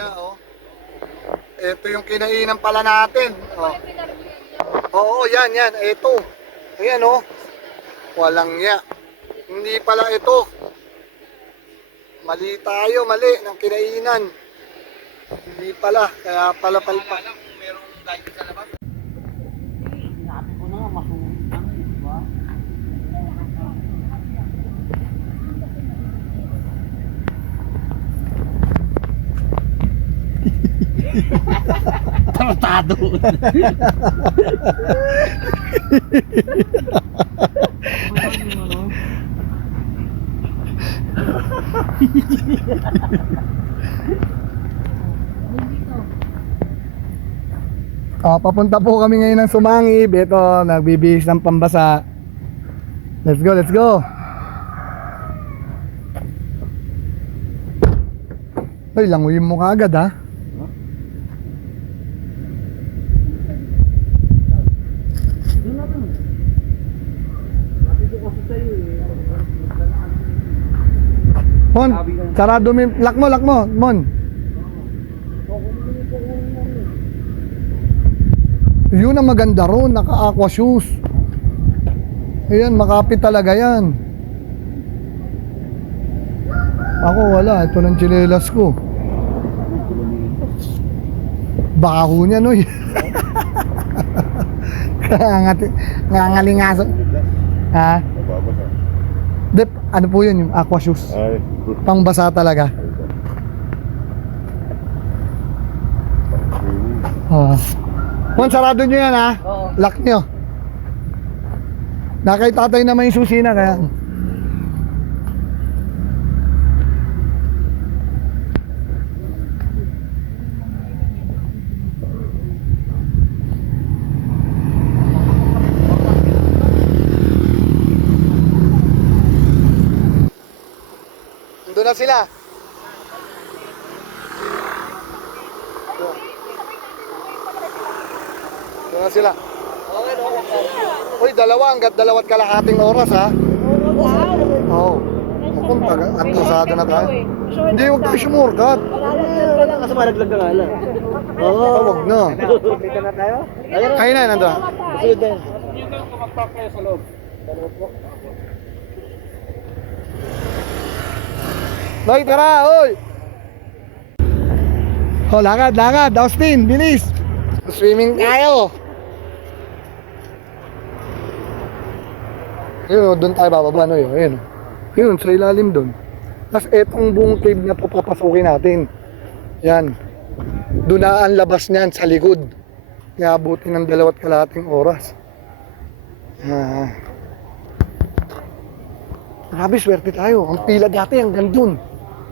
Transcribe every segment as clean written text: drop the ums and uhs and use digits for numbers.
talaga, oh. Ito yung kinainan pala natin. Oh. Oo, yan, yan. Ito. Ayan, oh. Walang ya. Hindi pala ito. Mali tayo, mali ng kinainan. Hindi pala, kaya pala palpa. Sinabi ko na nga, masulang, di ba? Tartado. Papunta po kami ngayon ng Sumangib. Ito, nagbibihis ng pambasa. Let's go, let's go. Ay, languyin mo kaagad, ha? Mon, sarado mo. Lock mo, Mon. Yun ang maganda ron, naka-aqua shoes. Ayan, makapit talaga yan. Ako wala, ito ng tsinelas ko. Baho niya, no? Nangalingaso. Ha? Dep, ano po yun, yung aqua shoes? Pangbasa talaga. Mon, sarado nyo yan, ha? Oo. Lock nyo. Nakay tatay naman yung susi na, kaya doon na sila. Doon na sila. Uy, hanggat dalawat kalahating oras, ha? Oo. Kung atrasado na tayo. Hindi, huwag tayo sumurkat. Kasi malaglag na nga lang. Oo. Huwag na. Dito na tayo? Ayun na, nandun. Susunod din. Hoy, tara, hoy! Oh, lakad, Austin, bilis! Swimming tayo! Yun, doon tayo bababa, no, yun. Yun, sa ilalim doon. Tapos etong buong cave na to papasukin natin. Yan. Doon na ang labas niyan sa likod. Kaya abutin ng 2 kalahating oras. Grabe, swerte tayo. Ang pila dati hanggang doon.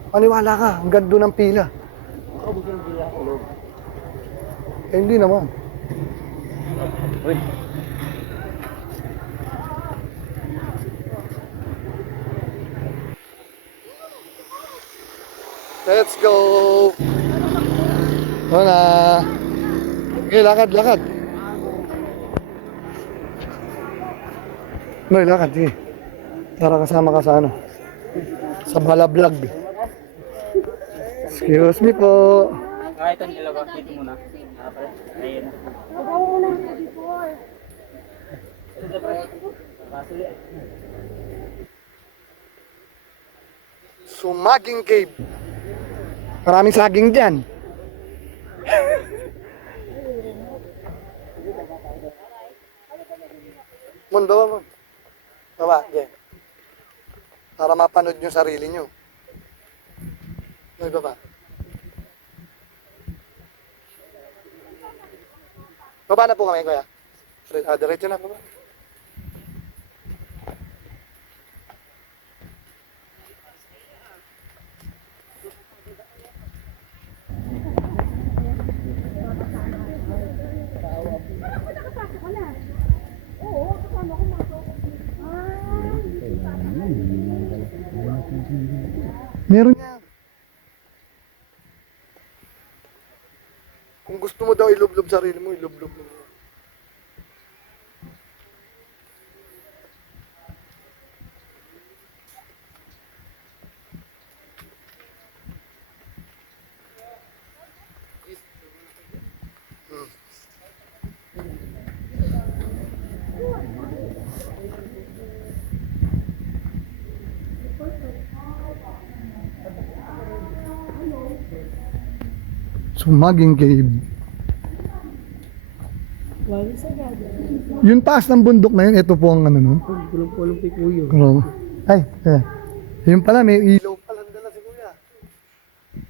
Paniwala ka, hanggang doon ang pila. Hindi naman. Let's go! Ito na. Okay, lakad. Noy, lakad, sige. Tara, kasama ka sa ano. Sa Bala Vlog. Excuse me po. Kahit ang ilaw, dito muna. Ayun na. Sumaging Cave. Maraming saging dyan. Mon, baba mo. Baba, dyan. Para mapanood nyo sarili nyo. May baba. Baba na po kami, kuya. Diretso na po ba? Meron niya. Kung gusto mo daw ilublob sarili mo, ilublob mo. Sumaging cave. Wala sa gada. Yung taas ng bundok na yun, ito po ang ano nun. Kulong-kulong kay Kuya. Ay, yun pala, may ilaw pala dala si Kuya.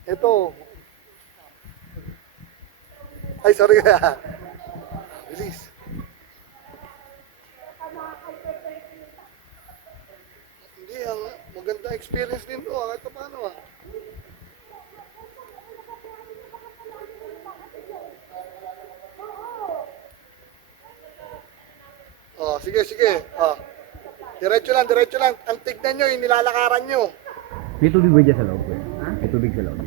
Ito. Ay, sorry Kuya. Bilis. Hindi, ang maganda experience din to. Ito paano ah. Oh, sige, sige. Oh. Diretso lang, diretso lang. Ang tignan nyo, yung nilalakaran nyo. May tubig ba dyan sa loob? May tubig sa loob.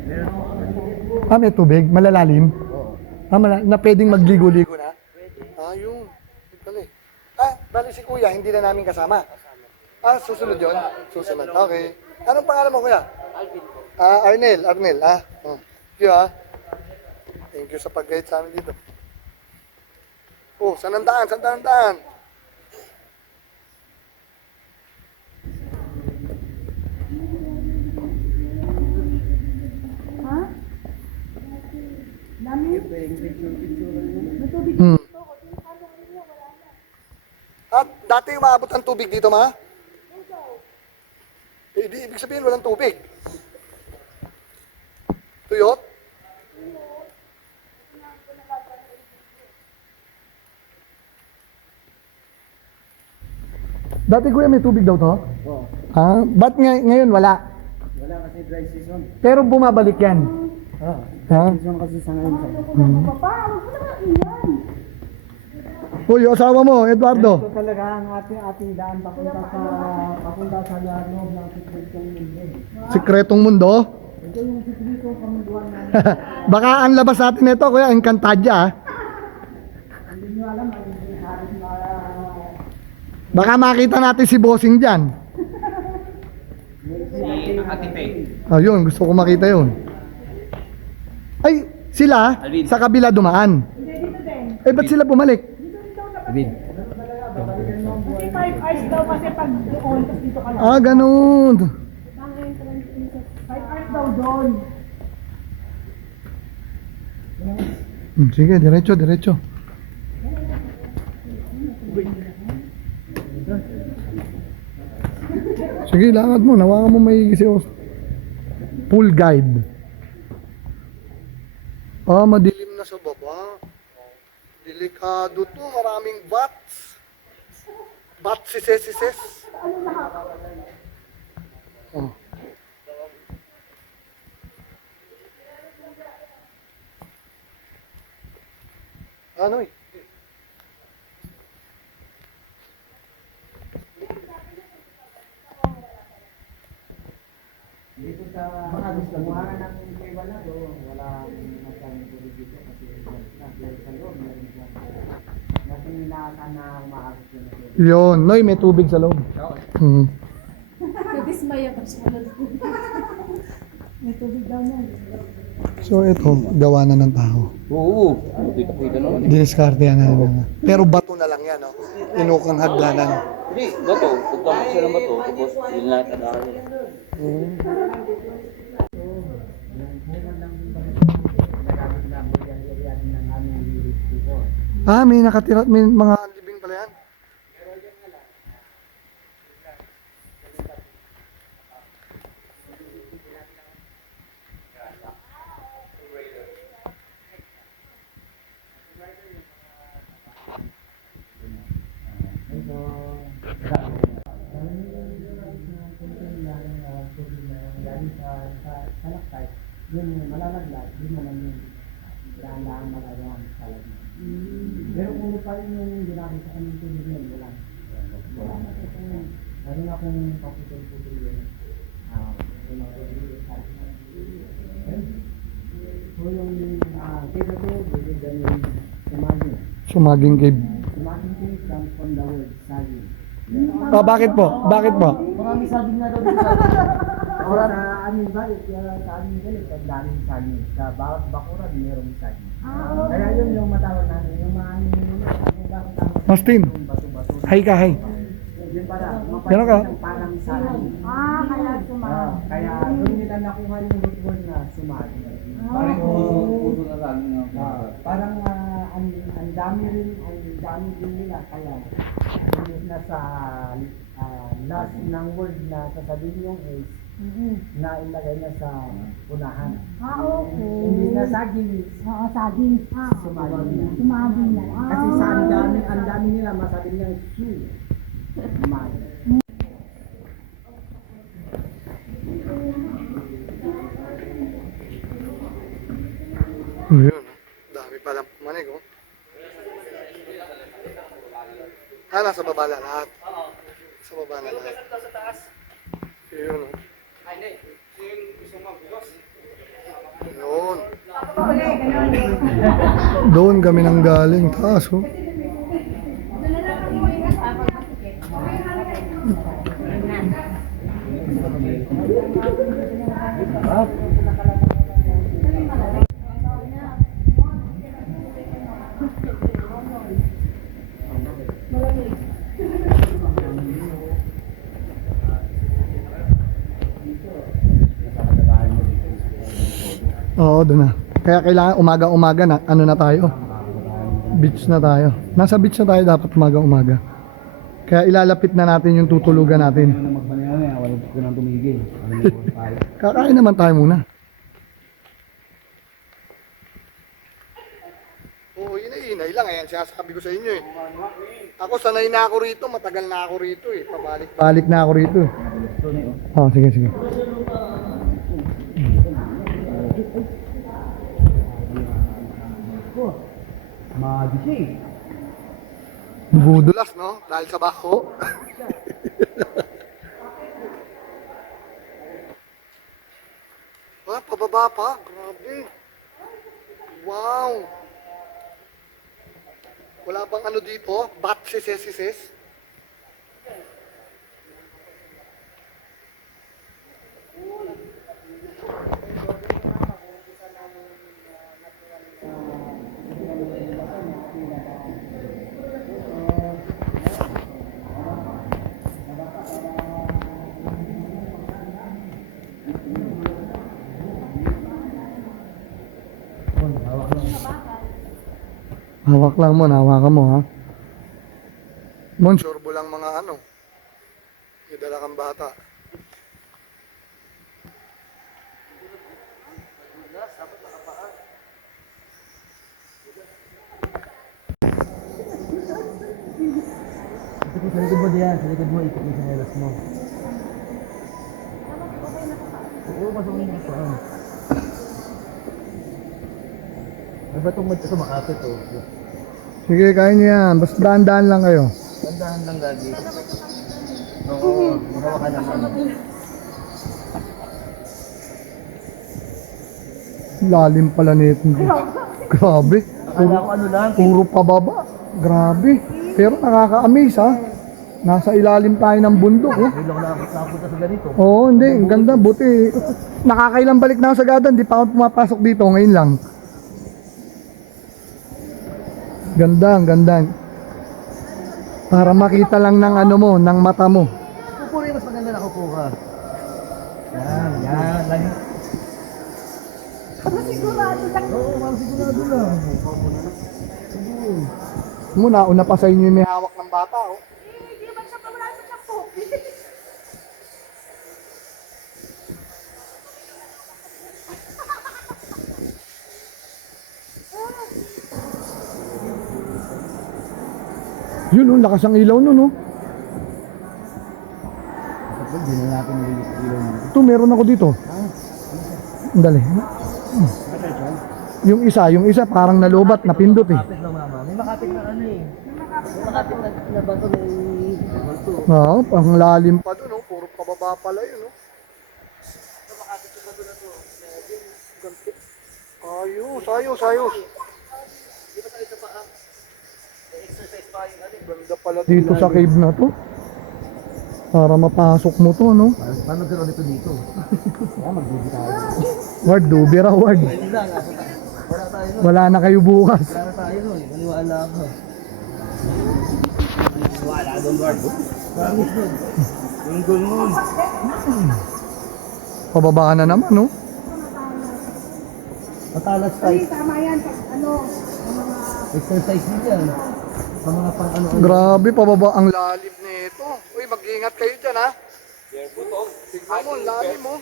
Ah, may tubig? Malalalim? Oo. Ah, na pwedeng magligo-ligo na? Ah, yun. Bali. Ah, bali si Kuya, hindi na namin kasama. Ah, susunod yun? Susunod. Okay. Anong pangalan mo, Kuya? Alvin. Ah, Arnel. Ah. Oh. Thank you, ah. Thank you sa pag-guide sa amin dito. Oh, saan ang daan? Saan ang daan? Hmm. At dati umaabot ang tubig dito, ma? Eh, di ibig sabihin walang tubig. Tuyot? Dati kuya may tubig daw to? Oo. Ah, ba't ngayon wala? Wala kasi dry season. Pero bumabalik yan. Oo. Ha? Season kasi sa ngayon sa Uy, yung asawa mo, Eduardo. Ito talaga ang ating daan papunta sa loob ng sikretong mundo. Sikretong mundo. Ito yung sikretong kamunduan na Baka ang labas natin nito, kuya, Encantadia. Ah. hindi nyo alam ay hindi halos na Baka makita natin si Bossing dyan. Ayun, gusto ko makita yun. Ay, sila, Alvin. sa kabila dumaan. Eh, ba't sila bumalik? David. Kasi 5 hours daw kasi pag doon, tapos dito ka lang. Ah, ganun. 5 hours daw doon. Sige, diretso. Sige, lakad mo. Nawakan mo may kasi pool guide. Ah, madilim na sa baba. Delikado to. Maraming bats. Sises. Oh. Ano eh? Dito sa buwangan ng wala do, wala masyadong tubig dito kasi sa loob meron siya. Kasi inaasahan na umaagos yun. Yun. Noy, may tubig sa loob. Hmm. Nadismaya pa siya. May tubig daw na. So ito, gawa na ng tao. Oo. Kita naman. Diniskarte yan na. Pero bato na lang yan, no? Inukang hagdanan. Hindi, bato. Pagkakas siya ng bato, tapos yun lang tandaan nila. Ah, may nakatira, may mga libing pala yan. Yun, malalaglag, yun naman yung daan-daan magagawa ng salag. Pero kung pa rin yung ginamit sa aming tulog yun, wala. Meron akong paputol-putol yun. So yung kaya ko, bigay ganun sumagin. Sumaging cave. Sumagin ko comes from the word saging. Ah, bakit po? Marami saging na daw dito. Sa amin ba, sa amin galit, ang daming saging. Sa bawat bakuran, mayroong saging. Kaya yun yung matawag namin, yung mga ano ba, Austin, yung bato-bato. hi ka, hi. Yun Meron ka? Parang sali. Kaya sumama. Kaya doon nila nakuha yung root word na sumali. Parang puso na lang ng Parang ang dami din nila kaya imbes na sa last ng word na sasabihin yung is na ilagay na sa unahan. Okay. Imbes na sa gilis, Oo, saging. sumali na. Sumagi na. Kasi sa ang dami nila masabi niya su. Sumali. Yun, dami palang pumanig, oh. Nasa baba na lahat. Sa baba na lahat. Yun, oh. Yun. Doon kami nang galing, taas, oh. Oo, doon na. Kaya kailangan umaga-umaga na, ano na tayo? Beach na tayo. Nasa beach na tayo dapat umaga-umaga. Kaya ilalapit na natin yung tutulugan natin. magbanyaw na yan, wala ko nang tumigil. Kakain naman tayo muna. Oo, inay lang. Ayan, sinasabi ko sa inyo eh. Ako sanay na ako rito, matagal na ako rito eh. Pabalik na ako rito eh. Oo, sige, sige. Madisi. Budulas, no? Dahil sa bako. Pababa pa. Grabe. Wow. Wala bang ano dito? Bat sises. Hawak lang mo, hawakan mo ha. Mon, sure lang mga ano. May dala kang bata. Sa likod mo diyan, sa likod mo, ikot mo sa nelas mo. Oo, masukin mo ito. Ano ba itong ito makapit oh? Sige, kain niyo yan. Basta daan-daan lang kayo. Tandahan lang lagi. Oo, magawa ka naman. Lalim pala nito. Grabe. Akala ko ano lang, Puro pababa. Grabe. Pero nakaka-amaze ha. Nasa ilalim tayo ng bundok oh. hindi ako nakapunta sa ganito. Oo, hindi. Ang ganda. Buti. Nakakailang balik na ako sa Gadan. Di pa ako pumapasok dito. Ngayon lang. Ganda, ang ganda. Para makita lang ng ano mo, ng mata mo. Pupuri, mas maganda na kupo ka. Yan. Lagi. Sigurado lang. Oo, parang sigurado lang. Muna, una pa sa inyo yung may hawak ng bata oh. Hindi naman siya wala sa shampoo. Yun oh, lakas ang ilaw nun oh. Hindi na natin nililipat mo. Ito, meron ako dito. Dali. Yung isa parang nalubat, napindot eh. Makapit lang mama. May makapit na ano eh. May makapit na bato may bato. Oo, ang lalim pa doon oh. Puro pababa pala yun oh. Ayos. Di ba tayo sa paa? May exercise pa yung ano. Ganda pala dito sa cave na to. Para mapasok mo to, no? Paano gano'n dito? Magdubi tayo. Ward, dubi raw, Ward. Hindi lang. Wala tayo nun. Wala na kayo bukas. Wala na tayo nun. Maniwala ako. Wala doon, Lord. Pababa na naman, no? Matalas Ay, tayo. tama yan. Pag ano, yung mga... Exercise din yan. Sa mga pang ano. Grabe, pababa ang lalim nito. Uy, mag-ingat kayo dyan, ha? Tignan mo, ang lalim, mo.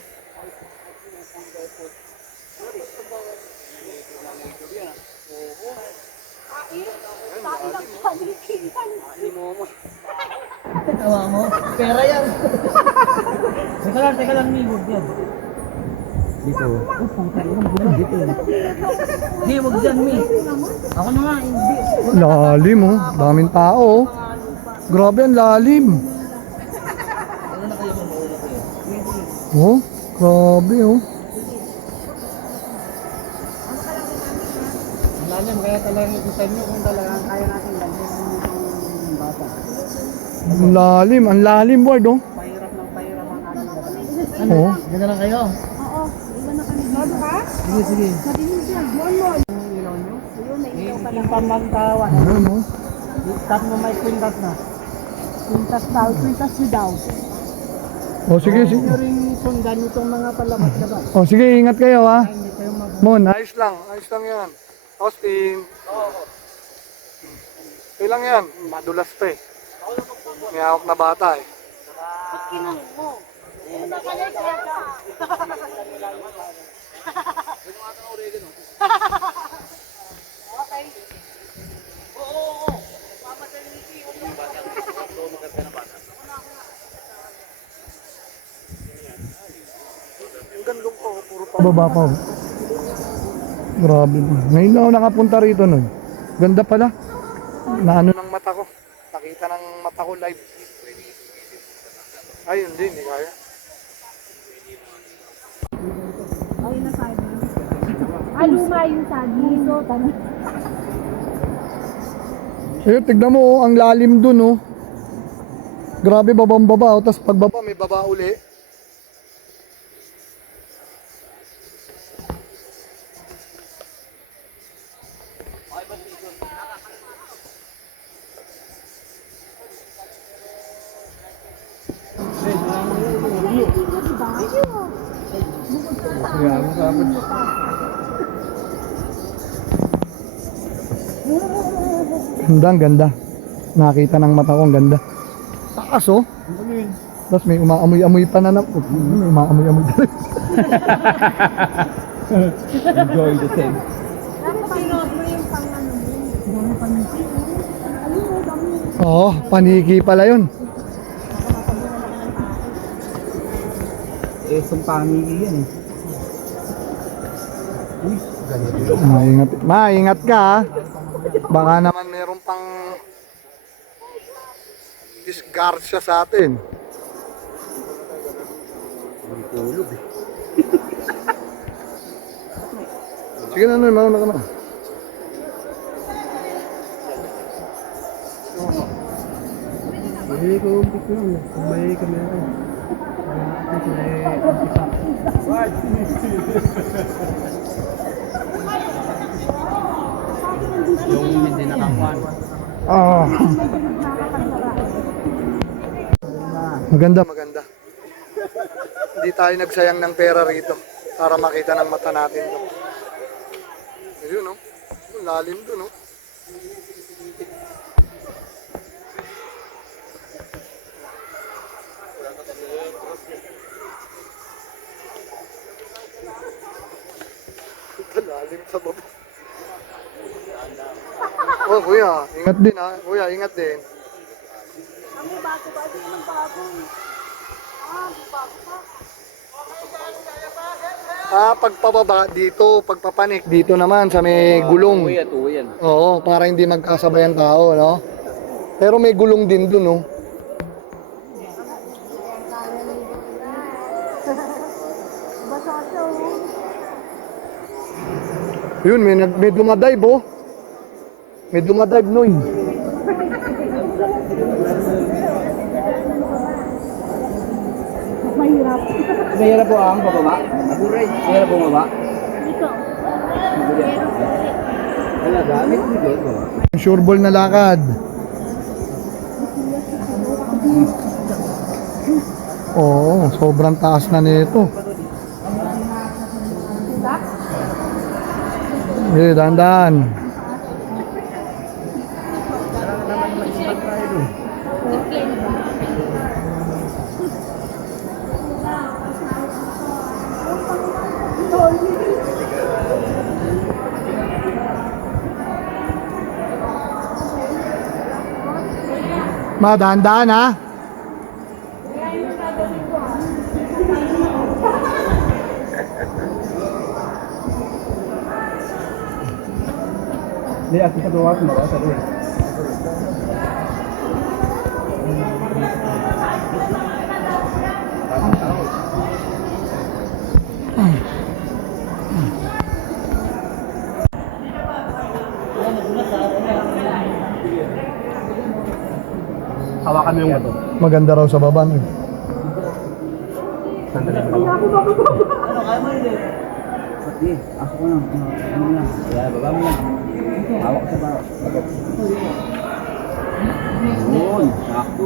Tawa mo. Pera yan. Teka lang, ni. Huwag yan. Dito. Oh, puta yun. Dito. Hindi, huwag dyan, mi. Ako na nga, hindi. Lalim, oh. Daming tao, oh. Grabe, ang lalim. Oh, grabe, oh. Lalim, kaya talagang ikutan nyo kung talagang kaya natin dalhin yung bata. Ang lalim, Ward, oh. Pahirap ng pahirap ang ating Oh. Ganda lang kayo. Oo, iba na kami. Lord ka? Sige, sige. Madilim siya. Buwan mo. ilaw nyo. Ayun, nailaw pa lang. Yung pamantawan. Ano, no? Tat mo may kwintas na. Pintas daw, pintas nyo daw. Oh, sige, sige. Nyo rin sundan itong mga palabas-labas. Oh, sige, ingat kayo, ha? Ay, hindi kayo mag... Mon, ayos lang yan. Austin. Okay lang yan, madulas pa eh. May hawak na bata eh. Ang gandong po, puro pababa pa. Oh. Grabe po. Ngayon lang ako nakapunta rito nun. Ganda pala. Naano ng mata ko. Nakita ng mata ko live. Ay, hindi kaya. Ayun na sabi. Luma yung saging. So, tanong. Eh, tignan mo, oh, ang lalim dun, oh. Grabe, babang baba, oh. Tapos pagbaba, may baba uli. Ganda, ang ganda. Nakita ng mata ko, ang ganda. Taas, oh. Tapos may umaamoy-amoy pa na may umaamoy-amoy pa. Enjoy the same. Pinod mo yung pang ano mo. Dami paniki. Ayun, oh, dami. Oo, paniki pala yun. Eh, sumpangin yan eh. Maingat ka, ha. Baka naman meron pang disgrasya sa atin. Sige na, Noy, mauna ka na. Hindi ko umpit lang. May kamera. Yung hindi nakakuan. Ah. Maganda, maganda. Hindi tayo nagsayang ng pera rito para makita ng mata natin. Ayun, no? Ang lalim doon, no? Ang lalim sa baba. Oh, kuya, ingat din, ha? Kuya, ingat din. Ang bago ba? Hindi naman bago. Bago pa. Pagpababa dito, pagpapanik dito naman sa may gulong. Tuwi yan. Oo, para hindi magkasabay ang tao, no? Pero may gulong din dun, no? Basa siya, oh. Yun, may dumadive, oh. May dumadive, Noy. Mahirap. Mahirap po ang bababa. Mahirap po bababa. Dito. Talaga, may tubig. Sure ball na lakad. Oo, sobrang taas na nito. Eh, dahan-dahan. Ma, dahan-dahan ha. Hindi, ako sa duwa ko sa duwa. Hawakan mo yung bato. Maganda raw sa baba. No? Sandali. Sige, ako ko lang. Ano lang. Kaya baba mo lang. Hawak sa bato. Yun, sakto.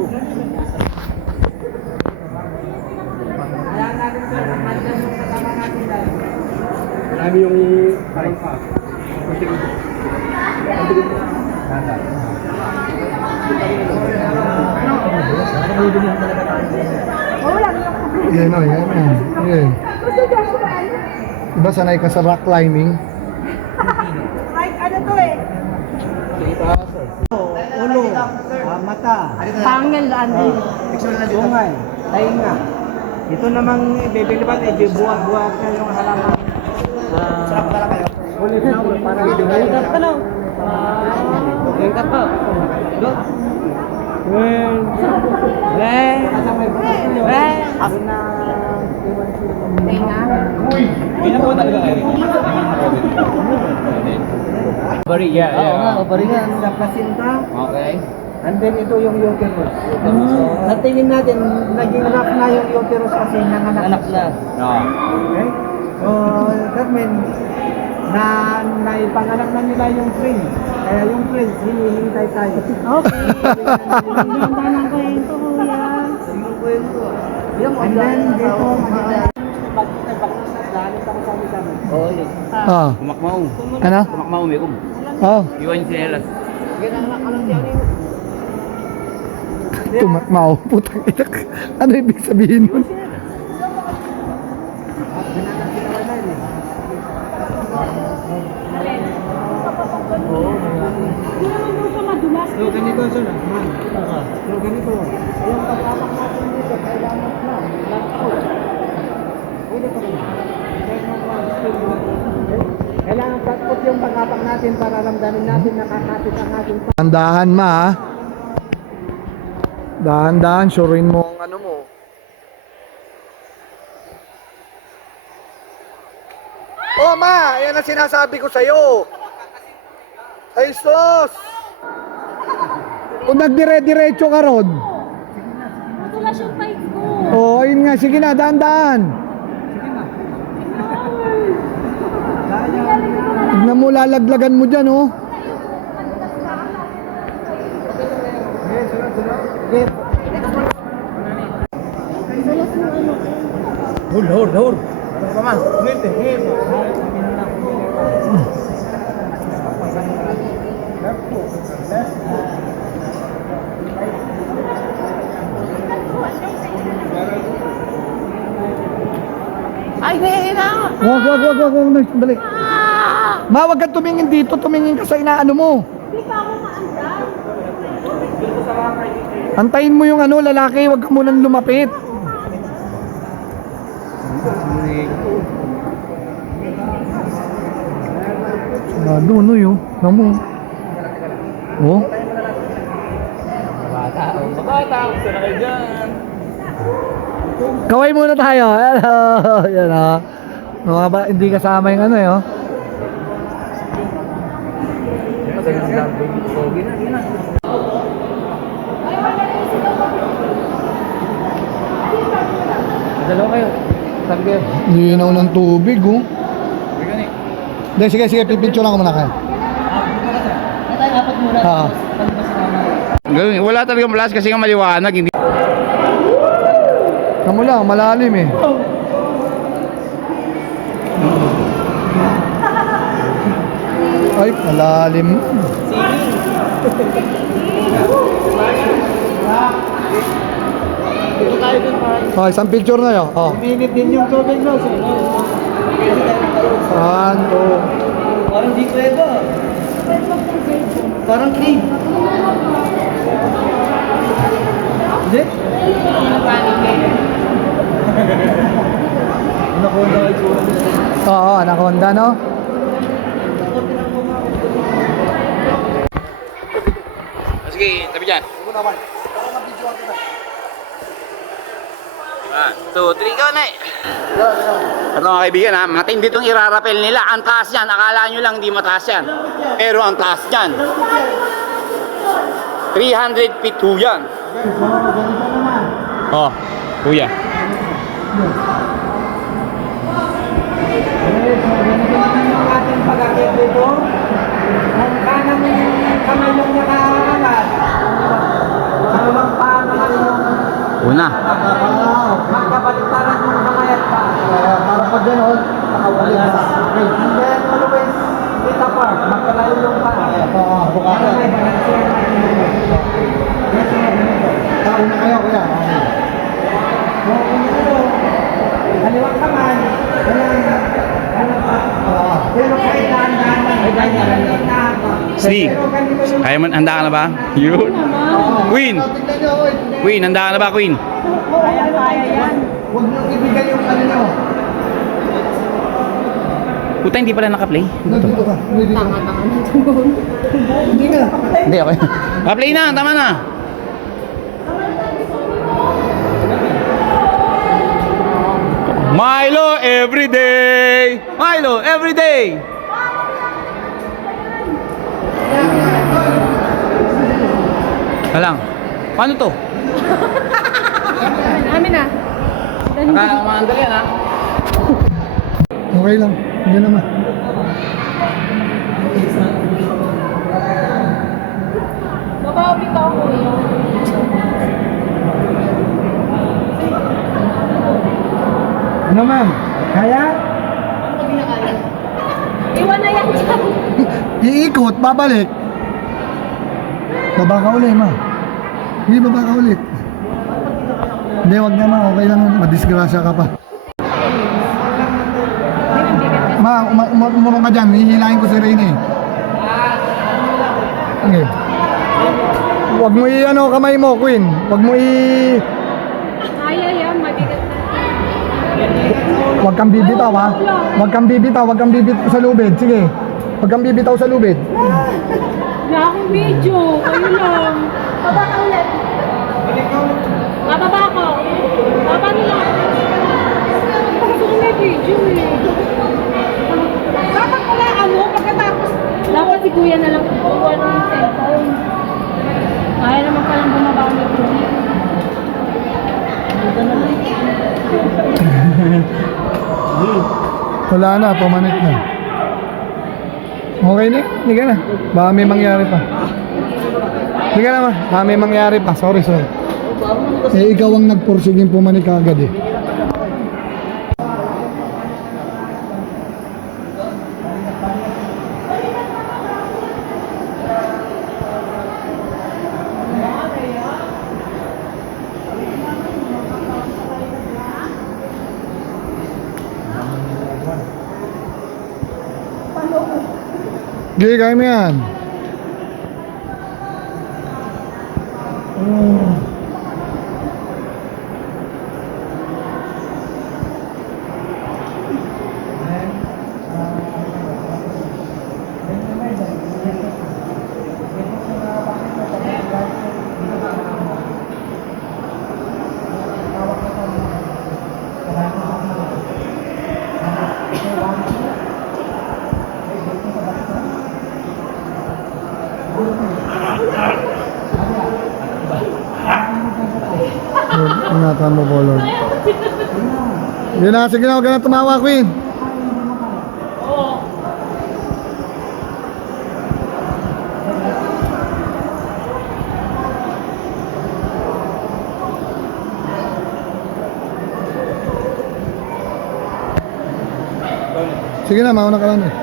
Marami yung parang pa. Yan o, yan. Yan. Diba sanay ka sa rock climbing? Like, ano to eh? Ulo, mata, Pangil, Andy. sungay, tainga. Ito namang bibilipan, buwag-buwag na yung halaman. Sarap pala kayo. Ulit na ulo, parang Lingkar pa no? Lingkar pa. Dot. Ako na... Tenga. Ganyan po talaga kayo. Bari, yeah. Bari nga, sa placenta. Okay. And then ito yung uterus. Sa tingin natin, naging rough na yung uterus kasi nanganak na. Okay? So, that means, naipanganak na nila yung prince. Kaya yung prince, hinihintay tayo. Okay. Ang ganda ng kwento, kuya. And then, dito, dahil ako sabi-sabi. Oo, yun. Ah, Kumakmaw. ano? Kumakmaw, may kum. Oh, Iwan yung sinelas. tumakmaw. Putang ina. Ano ibig sabihin nun? So, ganito sir. So, ganito. Yung pagkapak natin dito, kailangan na. Pwede pa rin. Kailangan takot yung pagkapak natin para ramdamin natin nakakapit ang ating Dahan-dahan ma ha. Dahan-dahan, surein mo ang ano mo. Oh ma, yan ang sinasabi ko sa'yo. Ay sus! Kung nagdire-diretso ka ron. Matulas yung pipe ko. Oh, ayun nga, sige na, dahan-dahan. Tignan mo, lalaglagan mo dyan oh. Hold. Paman, ngiti. Ay, na. Wag, sandali. Ma, wag kang tumingin dito, tumingin ka sa inaano mo. Hindi pa ako maandar. Antayin mo yung ano, lalaki, wag ka munang lumapit. Ano yun? Namo. Oh? Babata, gusto na kayo dyan. Kaway muna tayo. Hello. Yan o. Mga ba, hindi kasama yung ano yun. Dalawa kayo. Sabi kayo. Linaw ng tubig oh. Bigani. Hindi, sige, pipicture lang ko muna kayo. Tayo apat muna. Oo. Wala talagang malas kasi nga maliwanag. Hindi. Tamo lang, malalim eh. Ay, malalim. Oh, isang picture na yun. Oh. Minit din yung tubig, no? Saan to? Parang di pwede. Parang clean. Hindi? Anaconda ay itsura nila. Oo, anaconda, no? Sige, tabi dyan. 1, 2, 3, go na. Ito mga kaibigan ha, matindi itong irarapel nila. Ang taas yan, akala nyo lang di mataas yan. Pero ang taas yan. 300 feet ho yan. Oh, kuya. Yung ating pag-akit dito, kung kanang kamay yung nakaangat, dalawang paa naman yung Una. magkabaliktaran yung kamay at paa. Para pag gano'n, nakawalik na. And then always split apart, magkalayo yung paa. Oo, bukas. Para may balanse ang ating ulo. Yes, ganito. Taon na kayo, kuya. Kung ano, kaliwang kamay, walang pa. Pero kahit dahan-dahan lang, dahan-dahan pa. Steve, Pero ganito yung kaya mo, handa ka na ba? Yun. Queen. Tignan nyo, oy. Queen, handa ka na ba, Queen? Kaya yan. Huwag nyo ibigay yung ano nyo. Puta, hindi pala naka-play. Nandito ka. Nandito ka. Hindi na. Hindi, okay. Naka-play na, tama na. Milo everyday! Milo everyday! Kalang, paano to? Amin na. Nakakamangal yan ha? Okay lang. Hindi naman. Babawi ka ako yun. Ano ma'am? Kaya? Iwan na yan dyan. Iikot, babalik. Baba ka ulit, ma. Hindi, baba ka ulit. Hindi, wag na ma. Okay lang. Madisgrasya ka pa. Ma, umurong ka dyan. Hihilahin ko si Rene. Okay. Wag mo ano kamay mo, Queen. Wag mo Kaya yan, mabigat na. Wag kang bibitaw, ha? Wag kang bibitaw, wag kang bibitaw sa lubid. Sige. Wag kang bibitaw sa lubid. Wala akong video. Kayo lang. Baba ka ulit. Bababa ko. Baba nila. Gusto ko may video eh. Dapat pala ano, pagkatapos. Dapat si kuya na lang kukuha ng cellphone. Kaya naman palang bumaba ng video. Wala na, pumanit na. Okay na, hindi ka na. Baka may mangyari pa. Hindi ka na ma, baka may mangyari pa. Sorry. Eh, ikaw ang nagpursiging pumanik agad eh. Gigi, kaya mo yan. Ingatan mo, Bolog. Sige na, huwag ka na tumawa, Queen. Sige na, mauna ka lang eh.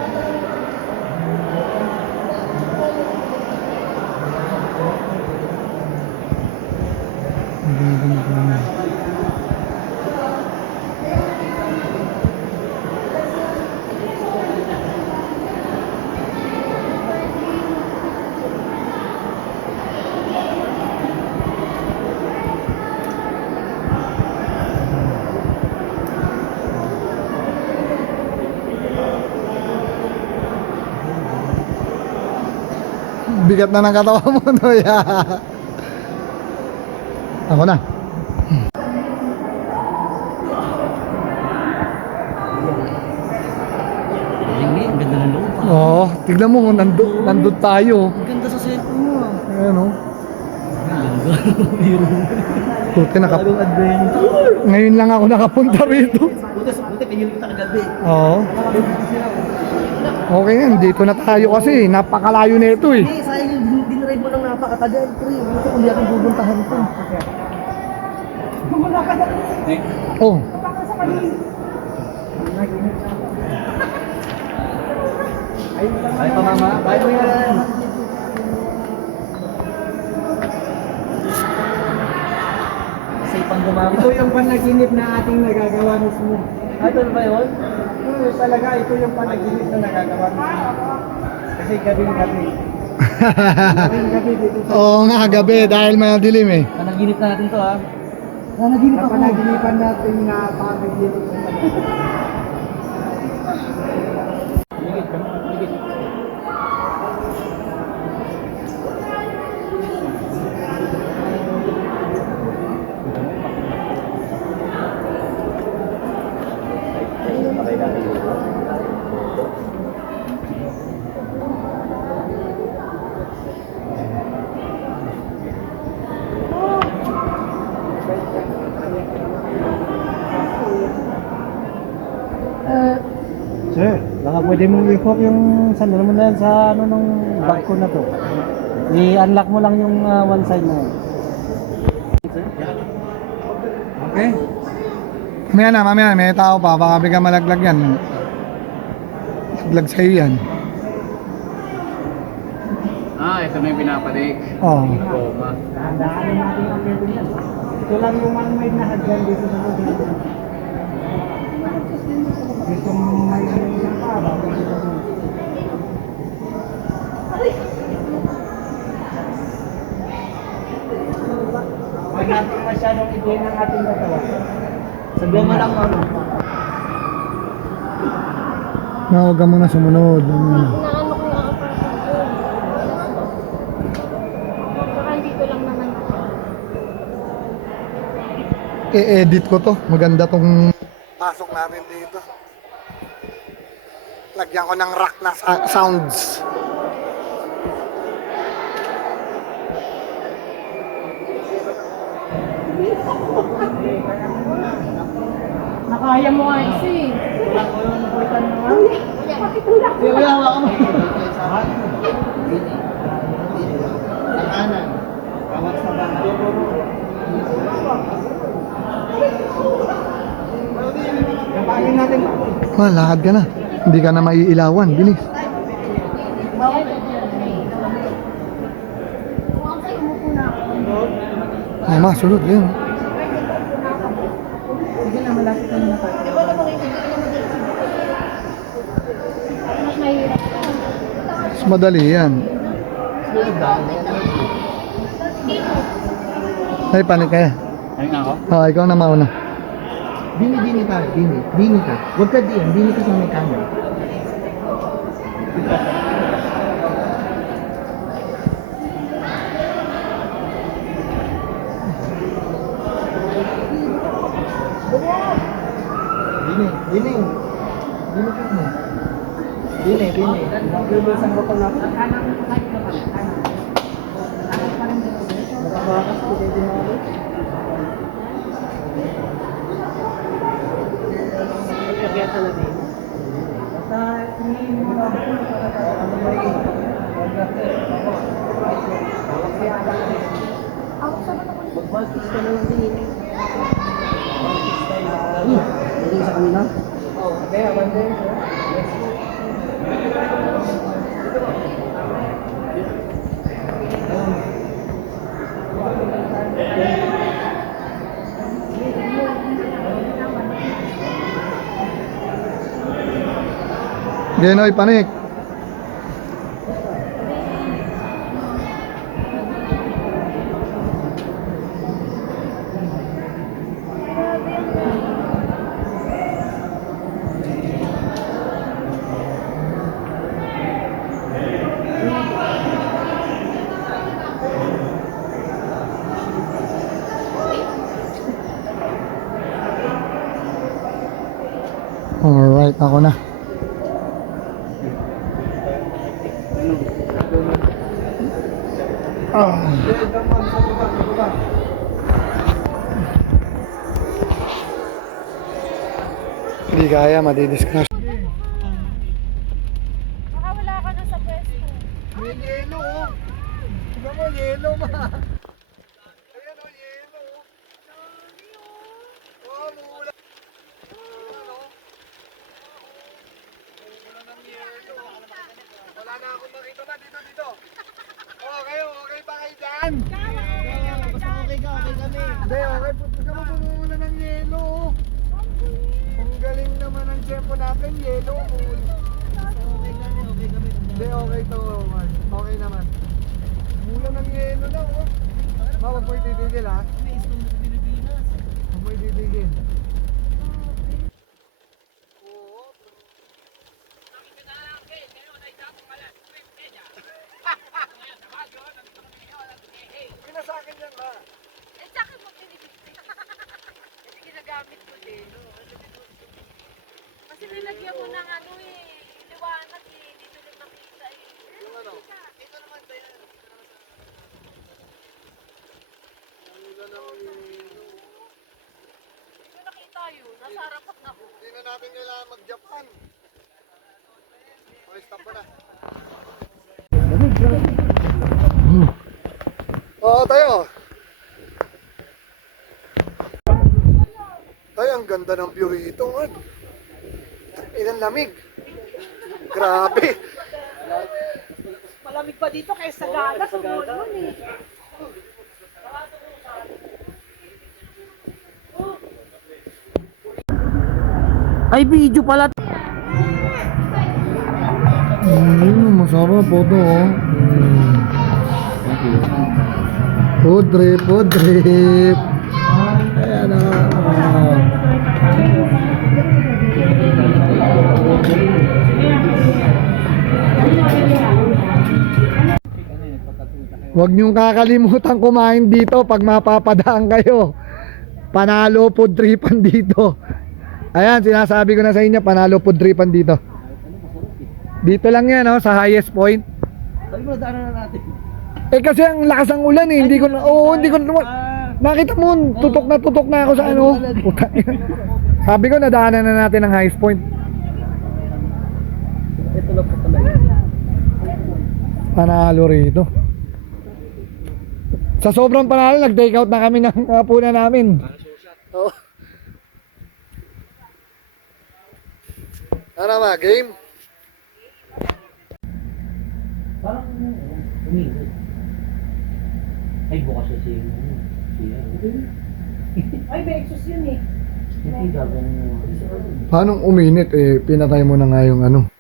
Bigat na ng katawan mo, Noya. Ako na. Ang ganda ng loob. Oo, tignan mo, nandun tayo. Ang ganda sa cellphone mo. Ayan o. Buti Bagong adventure. Ngayon lang ako nakapunta rito. Buti pinili kita kagabi. Oo. Okay yan, dito na tayo kasi. Napakalayo na ito eh. Eh, sayang yung dinride mo lang napakatagal, pre. Buti kung di aking bubuntahan ito. Oh. Ay, pamama. Bye, mo yan. Safe ang gumamit. Ito yung panaginip na ating nagagawa mismo. Ito ba yun? Talaga ito yung panaginip na nagagawa mismo. Kasi gabi-gabi. Gabi-gabi dito sa Oo nga, gabi dahil madilim eh. Panaginip natin to, ha? Panaginip ako. panaginipan natin na panaginip na Sir, baka pwede mong i-hook yung sandal mo na yan sa ano nung bag ko na to. I-unlock mo lang yung one side na yan. Okay? Mamaya na, may tao pa. Baka bigla malaglag yan. Laglag sa'yo yan. Ito na yung pinapadik. Oo. daanan natin ang pwede yan. Ito lang yung man-made na hagdan dito sa dito. Dito may isang pa, bago dito. Huwag natin masyadong i-gain ang ating katawan. Sabihan mo lang, ano? Huwag ka muna sumunod. Naano ko yung apartment ko. Saka dito lang naman ako. I-edit ko to. Maganda tong pasok natin dito. Lagyan ko ng rock na sounds. Nakaya mo nga isa eh. Kuya, hawakan mo. Sa kanan. Kawat sa bahay. Kapagin natin pa. Lakad ka na. Hindi ka na maiilawan. Bilis. Sunod. Yun. Sige na, malapit na naman tayo. Mas mahirap. Mas madali yan. Ay, panik ka. Ayun na ako. Ikaw na mauna. Dini ka, dini ka. Huwag ka diyan, dini ka sa may camera. Dini ka mo. Dini. Bibilisan ko pa lang. Nakabakas ko kayo din ako. Kaya na din. Basta tingin mo na ako ano ba yun? Mag-baltis ka na lang din. Baltis tayo. Hindi sa kanina? Oo. Okay, abandon. Genoy Panik. Alright, ako na. Hindi kaya, madidiscuss. Baka wala ka na sa pwesto. May yelo, oh. Tignan mo, yelo, ma. Ayan, oh, yelo. Oh, mula. Ano? Mula ng yelo. Wala na akong makita ba? Dito. Okay ba kayo dyan? Basta okay ka, okay kami. Hindi, okay. Tignan mo, mumula ng yelo, oh. Ang galing naman ang tempo natin, yelo. Okay kami, okay kami. Hindi, okay to, man. Okay naman. Mula ng yelo na, oh. Ma, huwag mo ititigil, ha? May isang sa Pilipinas. Huwag mo ititigil. Hindi na sa akin yan, ma. Eh, sa akin mo pinibigay. Kasi ginagamit ko din. Kasi nilagyan mo ng ano eh, liwanag eh, dito lang nakita eh. Yung ano? Ito naman ba yan? Mula ng yelo. Dito nakita yun, nasa harapan ako. Hindi na natin kailangan mag-Japan. Okay, stop mo na. Oo, tayo. Ay, ang ganda ng view rito. Ilang lamig. Grabe. Malamig pa dito kaysa sa gala, sumulon eh. Ay, video pala. Masarap po ito, oh. Food trip. Ayan, oh. Huwag niyong kakalimutan kumain dito pag mapapadaan kayo. Panalo food tripan dito. Ayan, sinasabi ko na sa inyo, panalo food tripan dito. Dito lang yan, oh, sa highest point. Sabi mo, daanan na natin. Eh kasi ang lakas ng ulan eh, hindi ko na, hindi ko na, nakita mo, tutok na ako sa ano. Puta, sabi ko, nadaanan na natin ang highest point. Ito lang po pala yun. Panalo rito. Sa sobrang panalo, nag-take out na kami ng punan namin. Oo. Ano ba, game? Parang, umiinit. Ay, bukas na siya. Ay, may exos yun eh. Hindi gagawin mo. Paano uminit eh, pinatay mo na nga yung ano.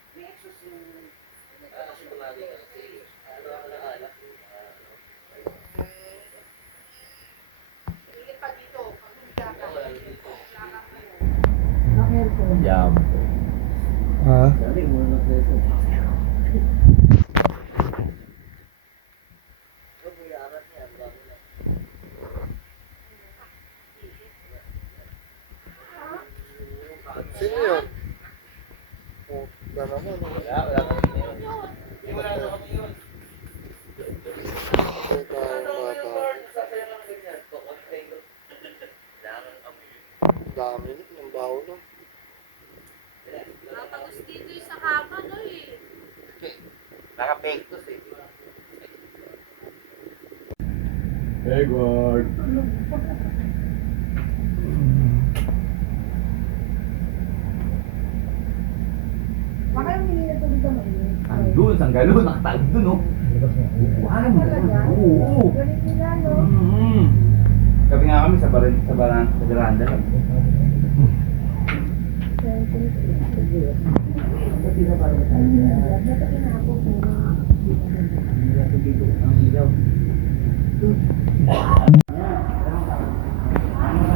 Jam. Ha? Dali mo na preso. Sino yun? Oh, ba naman. Wala kami yun. Dami ng baho no. Napagos dito yung sa kama no eh. Naka-pektos eh. Edward. Baka yung hindi na tubig naman yun. Andun, sang galon, nakatalog dun, oh. Bukuhan mo. Oo. Galit nila no. Gabi nga kami sa veranda lang.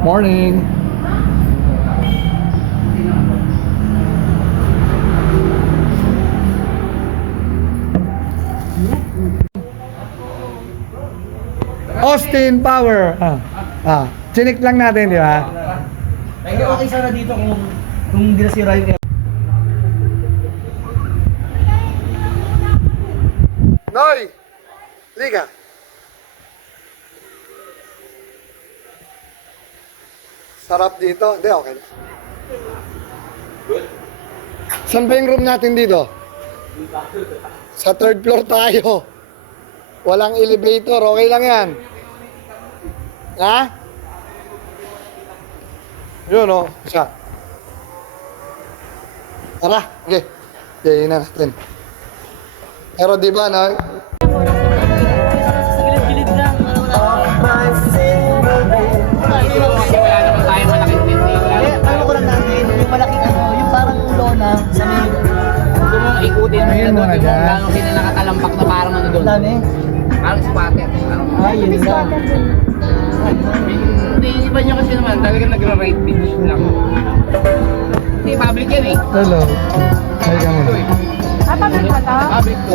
Morning. Austin Power. Chinik lang natin, di ba? Pero okay sana dito kung hindi na sira yung Noy! Liga. Sarap dito. Hindi, okay. Saan ba yung room natin dito? Sa third floor tayo. Walang elevator. Okay lang yan. Ha? Yun o. Isa. Tara. Okay. Yayin na natin. Pero di ba na? gilid-gilid lang. Wala naman tayo malaking tindi. Ano ko lang natin, yung malaking yung parang lona sa may Gusto mong ikutin mo Ayun na muna doon. dyan. Yung gano'ng sila nakatalambak na parang ano doon. dami. Parang spotter. Yun lang. Iniisipan nyo kasi naman, talagang nagra-rate beach lang. Hindi, public yan eh. Hello. Ay, ka muna. Public ba to? Public to.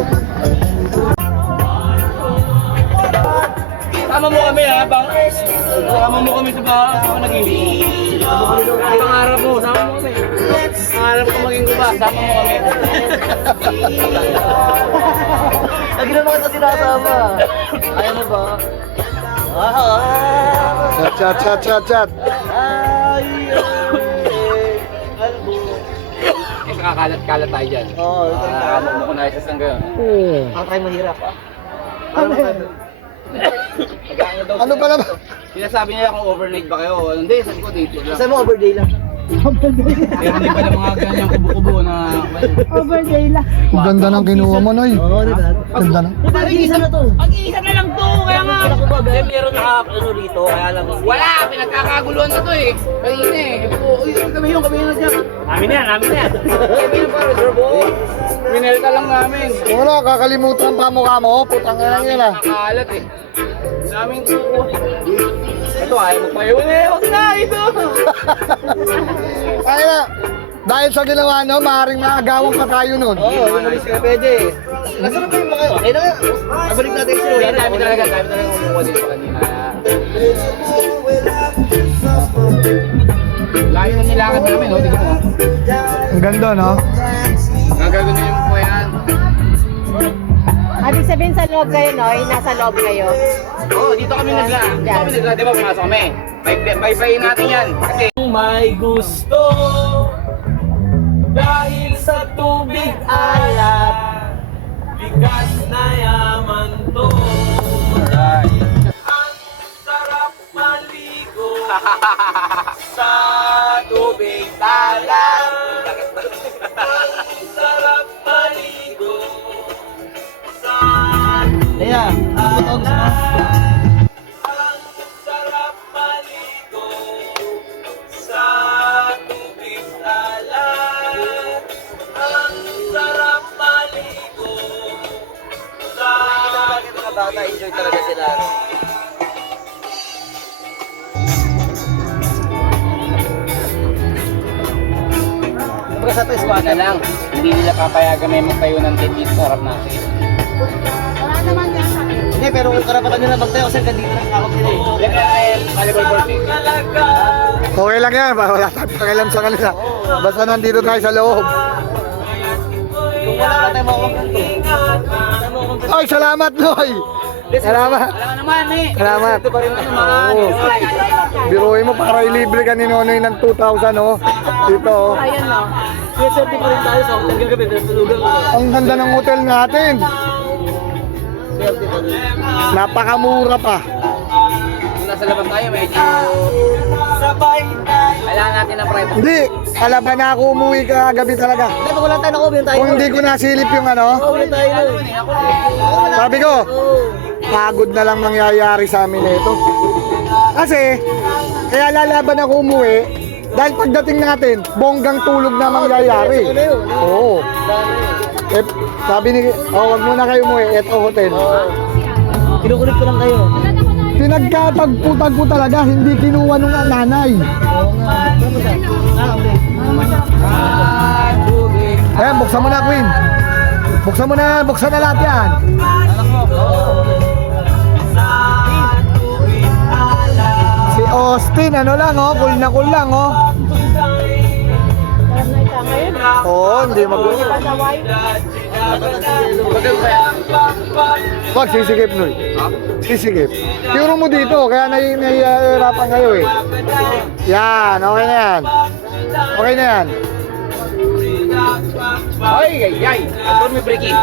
Tama mo kami ha, tama mo kami sa nag-ibig. Pangarap mo, sama mo kami. Pangarap ko maging guba, sama mo kami. Lagi naman kita sinasama. Ayaw mo ba? Chat. Eh, kakalat-kalat tayo dyan. Oo. Ano ko na isa sang gayon. Ang tayo mahirap. Ano ba naman? Sinasabi nila kung overnight ba kayo. Hindi, sabi ko dito lang. Saan mo overday lang? Pero hindi pala mga ganyan kubo-kubo na... Overday lang. Ang ganda ng kinuha mo, Noy. Oo, di ba? Ganda na. Pag-iisa na to. Pag-iisa na lang to, kaya nga. Meron naka-ano rito, kaya lang. Wala, pinagkakaguluhan na to eh. Kanina eh. Uy, kami yun na dyan. Namin na yan. Kami yun pa, reserve oh. Minelta lang namin. Wala, kakalimutan pa mukha mo. Putang ina yun ah. Nakakalat eh. Daming kuko. Ito ayaw mo pa yun eh. Huwag na ito. Ay na. Dahil sa ginawa no, maaaring maagawang pa tayo nun. Oo, umalis ka pwede. Nasaan ba yung mga yun? Okay na nga. Abalik natin sa Kaya dami talaga umuha dito kanina. Layo na nilakad namin, no? Tignan mo. Ang ganda, no? Gagawin na yung kuyan. Ibig sabihin sa loob kayo, no? Nasa loob kayo. Oo, dito kami nagla. Di ba pumasok kami? Bye-bye natin yan. Kasi May gusto dahil sa tubig alat, bigas na yaman to. Dahil ang sarap maligo sa tubig alat. Ang sarap maligo sa tubig alat. Ang sarap maligo sa tubig alat. Ang sarap maligo sa mga bata, enjoy talaga sila. Kumbaga sa to, wala lang. Hindi nila papayagan may magtayo ng tent dito sa harap natin. Wala naman yan sa akin. hindi, pero kung karapatan nila magtayo kasi ganito lang kakot sila eh. Caliber 40. Okay lang yan. Wala tayong pakialam sa kanila. Basta nandito tayo sa loob. Kung wala na tayo makukontrol. Ay, salamat, Noy. Salamat. Wala naman eh. Salamat. Ito pa rin naman. Oo. Biruin mo para ilibre ka ni Nonoy ng 2,000, oh. Dito, oh. Ayun, no? Kaya swerte pa rin tayo sa hotel kagabi, pero tulugan ko. Ang ganda ng hotel natin. Swerte pa rin. Napakamura pa. Kung nasa labas tayo, medyo... Kailangan natin ng private. Hindi, kalaban na ako umuwi kagabi talaga. Hindi, pag wala tayo nakuha, tayo. Kung hindi ko nasilip yung ano, Ulit tayo. sabi ko, pagod na lang mangyayari sa amin ito. Kasi, kaya lalaban ako umuwi, Dahil pagdating natin, bonggang tulog na mangyayari. Oo. Eh, sabi ni, wag muna kayo umuwi, eto hotel. Kinukulit ko lang kayo. Pinagkatagpo-tagpo talaga, hindi kinuha nung nanay. Oo nga. Ayan, buksan mo na, Queen. Buksan na lahat yan. Si Austin, ano lang, oh, cool lang, oh. Oo, hindi magulo. Wag, sisikip, Noy. Sisikip. Tiro mo dito, kaya nahihirapan kayo eh. Yan, okay na yan. Okay na yan. Ay, ay, ay. Ator may breaking.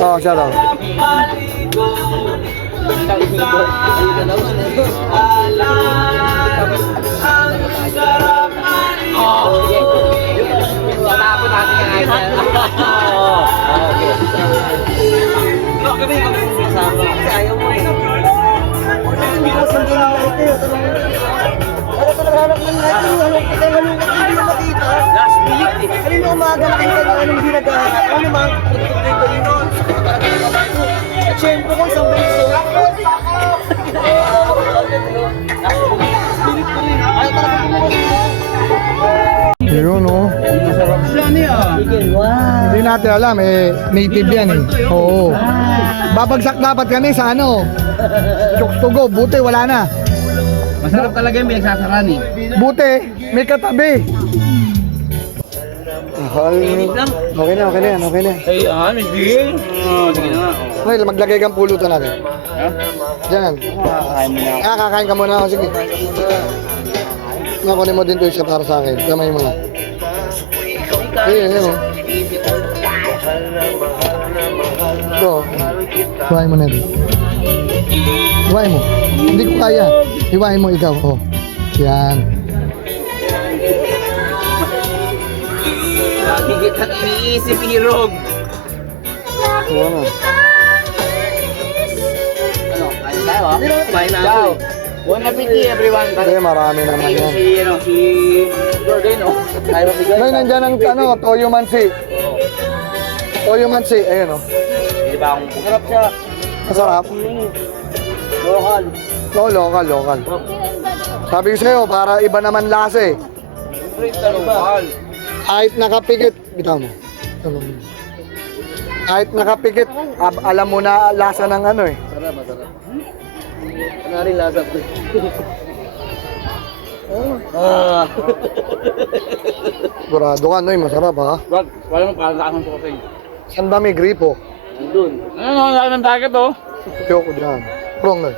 Oh, siya daw. Oh, sige. Tapos natin yung item. Okay. Kami kasama. Kasi ayaw mo eh. Hindi ko sangkin yung ito. Ano talaga hanap ng natin? Hindi na makita. Last minute eh. Kanina umaga nakita nyo anong ginagahanap. Ano naman? Pagkutrito yun. At syempre ko isang beso. Spirit ko rin. Ayaw talaga kumuha. Yun, oh. Wow. Hindi natin alam, eh, native yan eh. Oo. Babagsak dapat kami sa ano. Chokes to go, buti wala na. Masarap talaga yung pinagsasaran eh. Buti, may katabi. Okay na yan. Ay, hindi. Sige na. Okay, maglagay kang pulutan natin. Diyan. Kakain mo na. Kakain ka muna ako, sige. Nakunin mo din to isa para sa akin. Kamay mo na. Ayun, oh. Ito. Hiwain mo na ito. Hiwain mo. Hindi ko kaya. Hiwain mo ikaw. Oh. Yan. Higit ang iniisip, Hirog. Kuha na. Ano, kain tayo ah? Kain na ako. Bon appetit everyone. Kasi marami naman yan. Si Jordan, oh. Tayo mabigay. Ngayon, nandyan ang ano, toyo mansi. Toyo mansi. Ayun, oh. Hindi ba akong masarap siya? Masarap. Local. No, local. Sabi ko sa'yo, para iba naman lasa eh. Local. Kahit nakapikit, bitaw mo. Kahit nakapikit, alam mo na lasa ng ano eh. Masarap. Ano rin lasa ko? Sigurado ka, Noy, masarap ha. Wag, wala mong palakasan ko kasi. Saan ba may gripo? Nandun. Ano, wala ng dagat oh. Yoko dyan. Prong, Noy.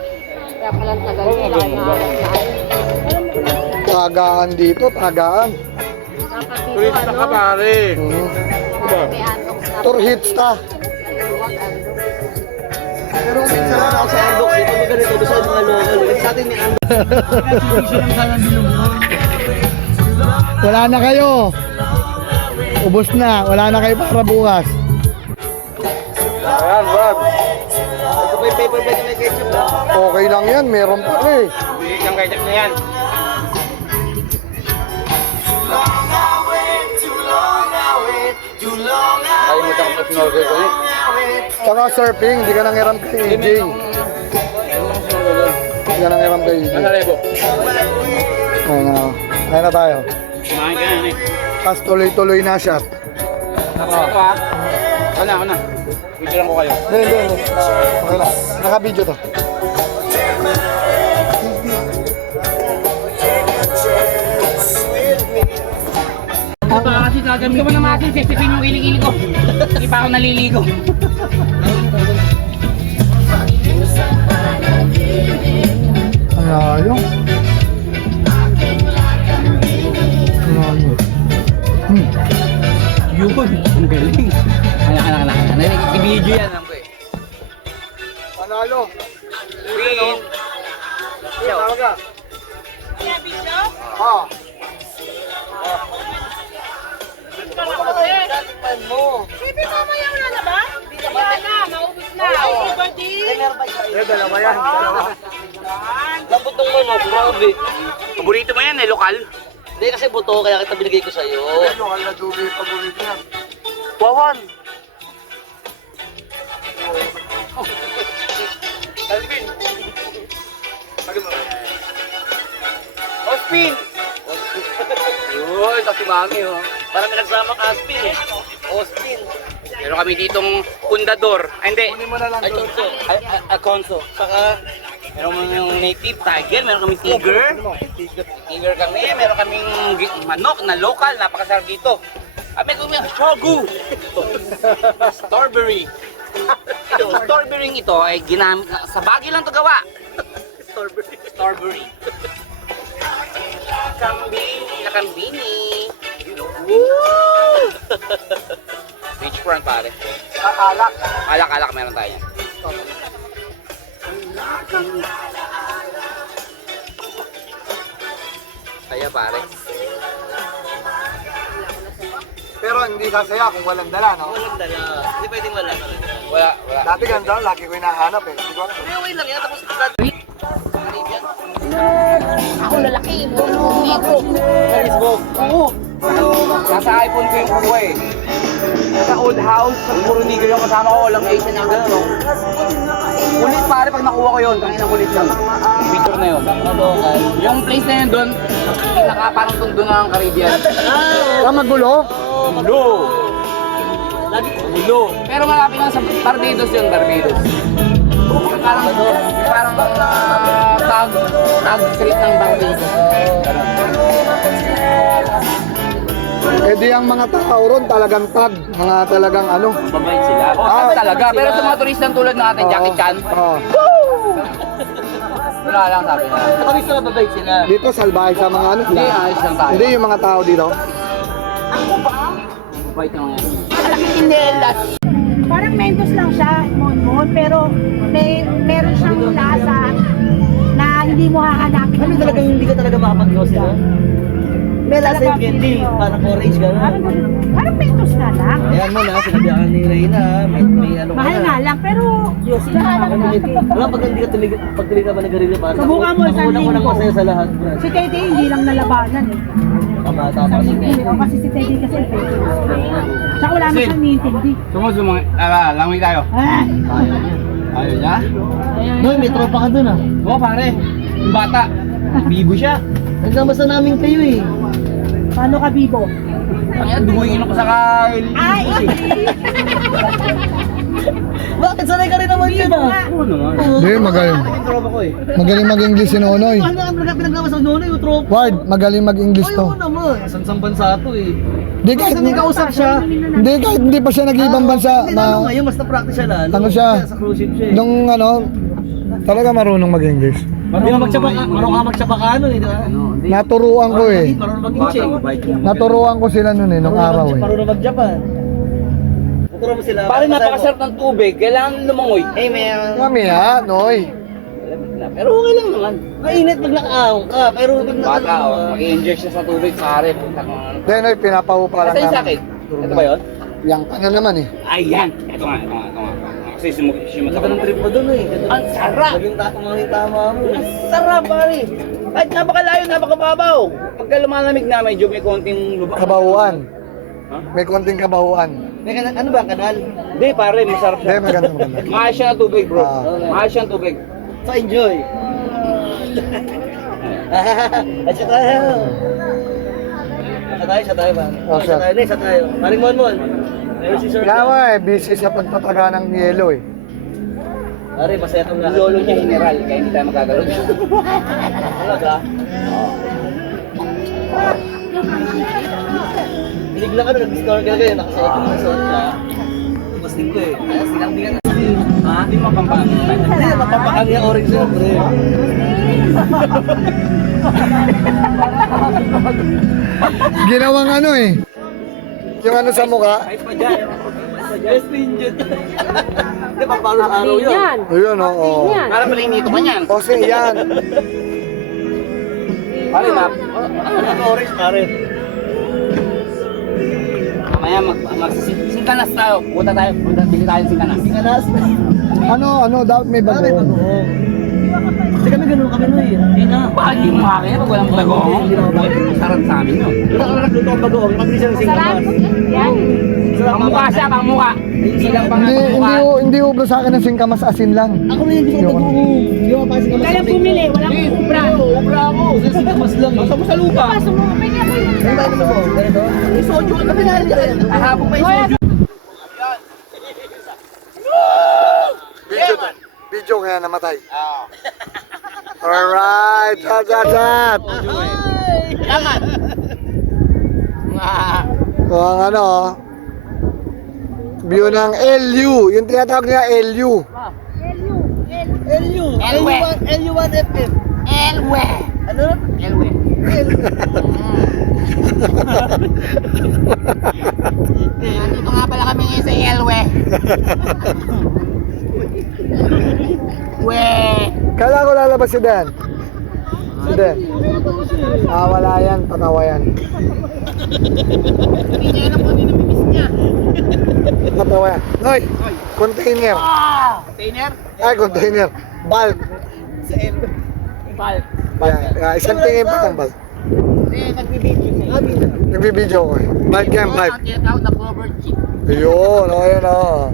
Kaya palang tagal nila Tagaan dito, tagaan. Turista ka pare. Tour hits ta. Pero minsan lang ako sa Andok. Ito ba ganito? Gusto yung mga local. Sa atin ni Andok. Wala na kayo. Ubos na. Wala na kayo para bukas. Ayan, wag. Ito pa yung paper bag na may ketchup na. Okay lang yan. Meron pa eh. Bilis yung ketchup na yan. Kalimutan ko mag-snorkel ko eh. Tsaka surfing, di ka nangiram kay EJ. Di ka nangiram kay EJ. Nasa rebo. Ayun na tayo. Kumain ka yan eh. Tapos tuloy-tuloy na shot. Ako ah. Ako na. Video lang ko kayo. Hindi. Okay na. Naka-video to. Kasi gagamitin ko na natin, sisipin yung kilig-kilig ko. Hindi pa ako naliligo. Ayun. Yun, ang galing. Anak. I-video yan lang ko eh. Panalo. Win. Tawag ka. Ah. Baby, mamaya wala na ba? Wala na, maubos na. Ay, Dalawa yan. Lambot ng mano, grabe. Paborito mo yan eh, lokal? Hindi kasi buto, kaya kita binigay ko sa'yo. Ano, kala Joby yung paborito niya. Wawan! Alvin! Ospin! Uy, ito si Mami, oh. Parang may nagsamang Aspin eh. Ospin. Meron kami ditong pundador. Ay, hindi. Kunin mo na lang Ay, doon. Tonso. Alconso. Saka, Meron kami yung native tiger, meron kami tiger. Tiger kami, meron kaming manok na local, napakasarap dito. Kami kami shogu. Strawberry. Yung strawberry ito ay ginamit sa Baguio lang to gawa. Strawberry. Nakambini. Woo! Beachfront pare. Alak. Alak meron tayo yan. Kaya pare. Pero hindi sasaya kung walang dala, no? walang dala. Hindi pwedeng wala. Wala. Dati ganda, lagi ko hinahanap eh. Di ba? May away lang yan, tapos Ako lalaki, negro. Facebook. Oo. Nasa iPhone ko yung kuha eh. Sa old house, puro negro yung kasama ko, walang Asian yung gano'n. No? Kulit pare pag nakuha ko yun, tangin ang kulit yun. Picture na yun. Yung place na yun doon, pinaka parang tundo na ng Caribbean. Magulo? Gulo. Gulo. Pero malapit lang sa Barbados yun, Barbados. Parang tag street ng Barbados. Eh di ang mga tao ron talagang tag. Mga talagang ano. Mabait sila. Oh, talaga. Pero sa mga turistang tulad natin, Jackie Chan, Oo. wala lang sabi na. kami sa mababait sila. Dito salbahe sa mga ano. Hindi, ayos lang tayo. Hindi yung mga tao dito. Mabait naman yan. Parang Mentos lang siya, Mon, pero meron siyang lasa na hindi mo hahanapin. Ano talagang hindi ka talaga makapag-iwas na? May lasa yung candy, parang orange gano'n. Parang Mentos na lang. Ayan mo na, sinabihan ni Reyna, may ano ka Mahal na. nga lang, pero Wala pag hindi ka pag tuloy ka ba nag-review para Subukan mo isang ko lang linggo. masaya sa lahat. si Tete hindi lang nalabanan eh. Kabata pa si Hindi, kasi si Tete kasi tsaka wala na siyang niintindi. Sumusumang, langoy tayo. Ah! Ayaw niya? Noy, may tropa ka dun ah. Oo pare, yung bata. Bibo siya. Nagsama namin kayo eh. Paano ka, Bibo? Kaya duguin ko sa kail. Ay! Bakit sanay ka rin naman yun ah? Oo naman. Hindi, magaling. Yung tropa ko eh. Magaling mag-English si Nonoy. Ano nga pinaglamas sa nono yung tropa? Ward, magaling mag-English Ay, to. oo naman. Sansang bansa to eh. Hindi kahit Kasi may kausap siya. Hindi kahit hindi pa siya nag-ibang bansa. Hindi lalo ngayon, mas na-practice siya lalo. Ano siya? Kaya sa cruise ship siya eh. Nung ano, talaga marunong mag-English. Marunong ka magsabakano eh, di ba? Naturuan ko eh. Marunong mag-inching. Naturuan ko sila noon eh, nung araw eh. Marunong mag-Japan. Naturuan mo sila. Pare napakasarap ng tubig, kailangan lumangoy. Eh, may... Mamaya, Noy. Pero okay lang naman. Mainit pag nakaahon ka, pero pag Bata oh, mag-i-enjoy siya sa tubig, pare. Then Noy, pinapahupa lang Kasi sa akin, ito ba yun? Yang ka na naman eh. Ayan! Ito nga. Kasi sumata Ganda ng trip mo dun eh. Ang sarap! Naging tama mo. Ang sarap, pare! Kahit napakalayo, napakababaw. Pagka lumalamig na, medyo may konting lubak. Kabahuan. May konting kabahuan. May ano ba, kanal? Hindi, pare, masarap Hindi, siya. maganda. Mahal siya ng tubig, bro. Ah. Mahal siya ng tubig. So enjoy. At siya tayo. Siya tayo ba? Oh, Siya tayo. Siya tayo. Maring Mon. Ayun si Sir. Kaya mo eh, busy sa pagtataga ng yelo eh. Pare, masaya itong lahat. Lolo niya general, kaya hindi tayo magkagalo. Talaga? Binigla ka na, nag-snorkel kayo, nakasuot ko ka. Posting ko eh. Kaya silang di ka na. Ha? Hindi mo pampang. Hindi, mapapakang yung orange yun, pre. Ginawang ano eh. Yung ano sa mukha. Yes, Pinjut. Hindi, papalo sa araw yun. Ayun oo. Para pala inito ka niyan. Kasi yan. Pare, map. Ano orange, pare? Mamaya magsisingkanas tayo. Punta tayo. Bili tayo ng singkanas. Singkanas. Ano, dapat may Pare, bago. bagoong. Hindi kami ganun kami no eh. Hindi na. Bakit di mo kaya pag walang bagoong? Sarap sa amin yun. Wala ka nagluto ang bagoong, pag isang Sarap. Yan. Pangmukha siya, pangmukha. Hindi lang pangmukha. Hindi ubra sa akin ng singkamas asin lang. Ako rin yung gusto ko bagoong. Hindi ako pasing kamas. Kaya bumili, walang ubra. Ubra ako, singkamas lang. Basta mo sa lupa. Pasok mo, may nga po yun. Ano tayo naman mo? Ganito? May soju ka kami natin. Ahapon pa yung soju. Video kaya namatay. Alright, chat. Laman! So ang ano, view ng LU, yung tinatawag nila LU. LU1FF. Elwe. Ano? Elwe. Dito nga pala kami ngayon sa Elwe. We. Kala ko lalabas si Dan. Si Dan. Wala yan, patawa yan. Hindi niya alam kung ano yung namimiss niya. Patawa yan. Noy, container. Container? Ay, container. Bulk. Sa LU. Bulk. Yan, isang tingin pa ng bulk. Hindi, nagbibideo siya. Nagbibideo ko eh. Bulk yan, bulk. Ang tinatawag na cover chip. Ayun, ayun o.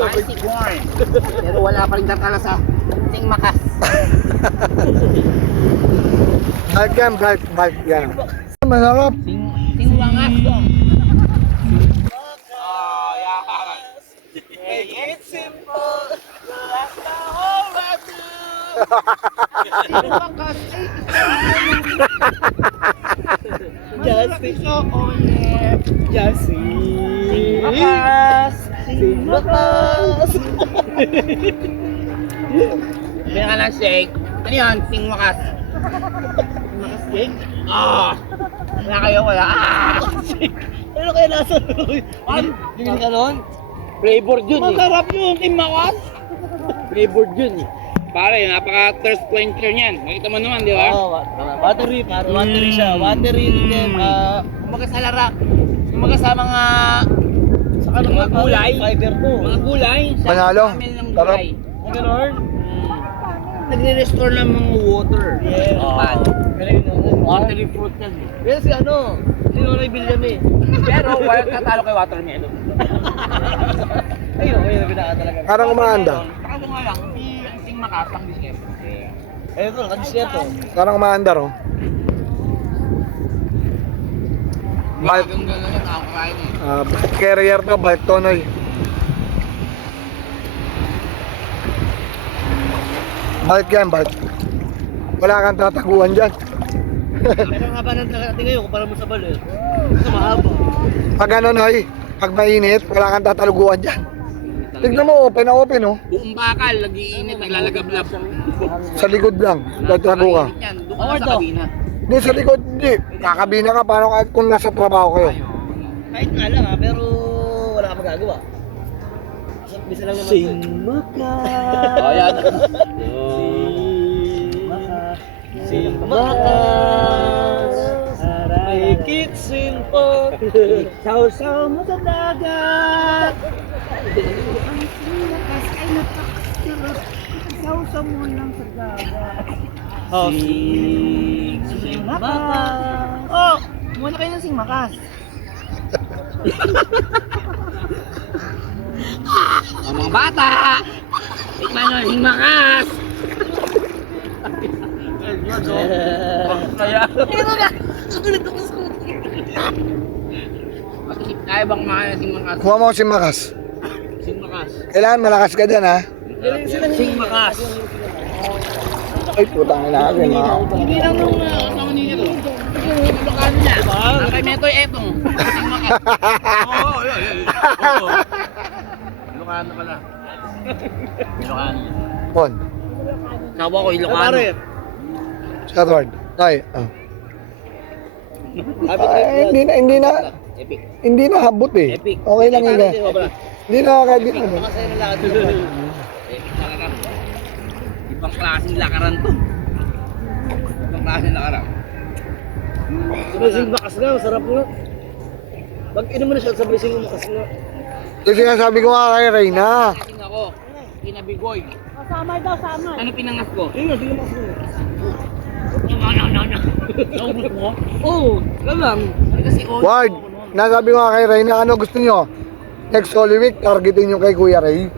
Fancy corn. Pero wala pa rin tatala sa sing makas. Bulk yan, bulk yan. Masarap. Sing wangas dong. Oh, yakan. Make it simple. That's the whole I do. Sing wakas. Justice. Oh yeah. Justice. Sing wakas. Sing wakas. Bigyan ka ng shake. Ano yun? Sing wakas. Makas cake? Ah! Wala kayo wala. Ah! Ano kaya nasa Bibili ka nun? Flavored yun eh. Masarap yung timakas. Flavored yun eh. Pare, napaka-thirst quencher niyan. Makita mo naman, di ba? Oo, watery, parang watery siya. Watery din, Kumaga sa larak. Kumaga sa mga sa kanong mga gulay. Fiber to. Mga gulay. Sa Panalo. family ng Sarap. gulay. Ang ganon? Nagre-restore ng mga water. Yeah. Galing nun. Watery fruit yan. Pero si ano, sinunay William eh. Pero wala katalo kay watermelon. Ayun, binaka talaga. Parang umaanda. Saka mo nga lang, hindi ang sing makas ang discount. Ayun to, nakadisketo. Parang umaandar oh. Bulk. Yung gano'n yung nakakain eh. Bulk carrier to, bulk to, Noy. Bulk yan, bulk. Wala kang tataguan dyan. Pero nga ba nang nakati ngayon, kumpara mo sa balo. Ito mahaba. Pag ano, Noy, pag mainit, wala kang tataluguan dyan. Tignan mo, open na open oh. Buong bakal, nag-iinit, naglalagablab. Sa likod lang, tatago ka. Napakainit yan. Doon ka na sa kabina. Hindi, sa likod, hindi. Kakabina ka, paano ka kung nasa trabaho kayo? Kahit nga lang ha, pero wala ka magagawa. Bisa lang naman. Sing makas. Oh, yan. Sing makas. Make it simple. Saw-saw mo sa dagat. Ang sinakas ay napakasarap. Sausaw mo lang sa dagat. Oh, sing makas. Oh, muna kayo ng sing makas. Ang mga bata! Tikman nyo, sing makas! Kaya? Ito na! Sugulit ako sa Makikip tayo bang kumain ng sing makas? Kuha mo si Makas. Sing makas. Kailangan malakas ka dyan, ha? Sing makas. Ay, putang ina ako, mga. Hindi lang nung kasama ninyo to. Yung Ilocano niya. Ang kay Metoy etong. Sing makas. Oo, yun. Ilocano pala. Ilocano niya. Pon. Sawa ko Ilocano. Pare, Si Edward. Ay, Ay, Epic. hindi na habot eh. Epic. Okay lang yun eh. Hindi na kakagin. makasaya na lakad dito. Epic talaga. Ibang klaseng lakaran to. Ibang klaseng lakaran. Sing makas nga, masarap nga. Pag inom mo na siya, sabay sing makas nga. Yung sinasabi ko nga kay Reyna. Tingnan ako. Kinabigoy. Summer daw, summer. Ano pinangas ko? Oo, lang. Kasi Ward, nasabi ko nga kay Ray na ano gusto nyo? Next Holy Week, targetin nyo kay Kuya Ray.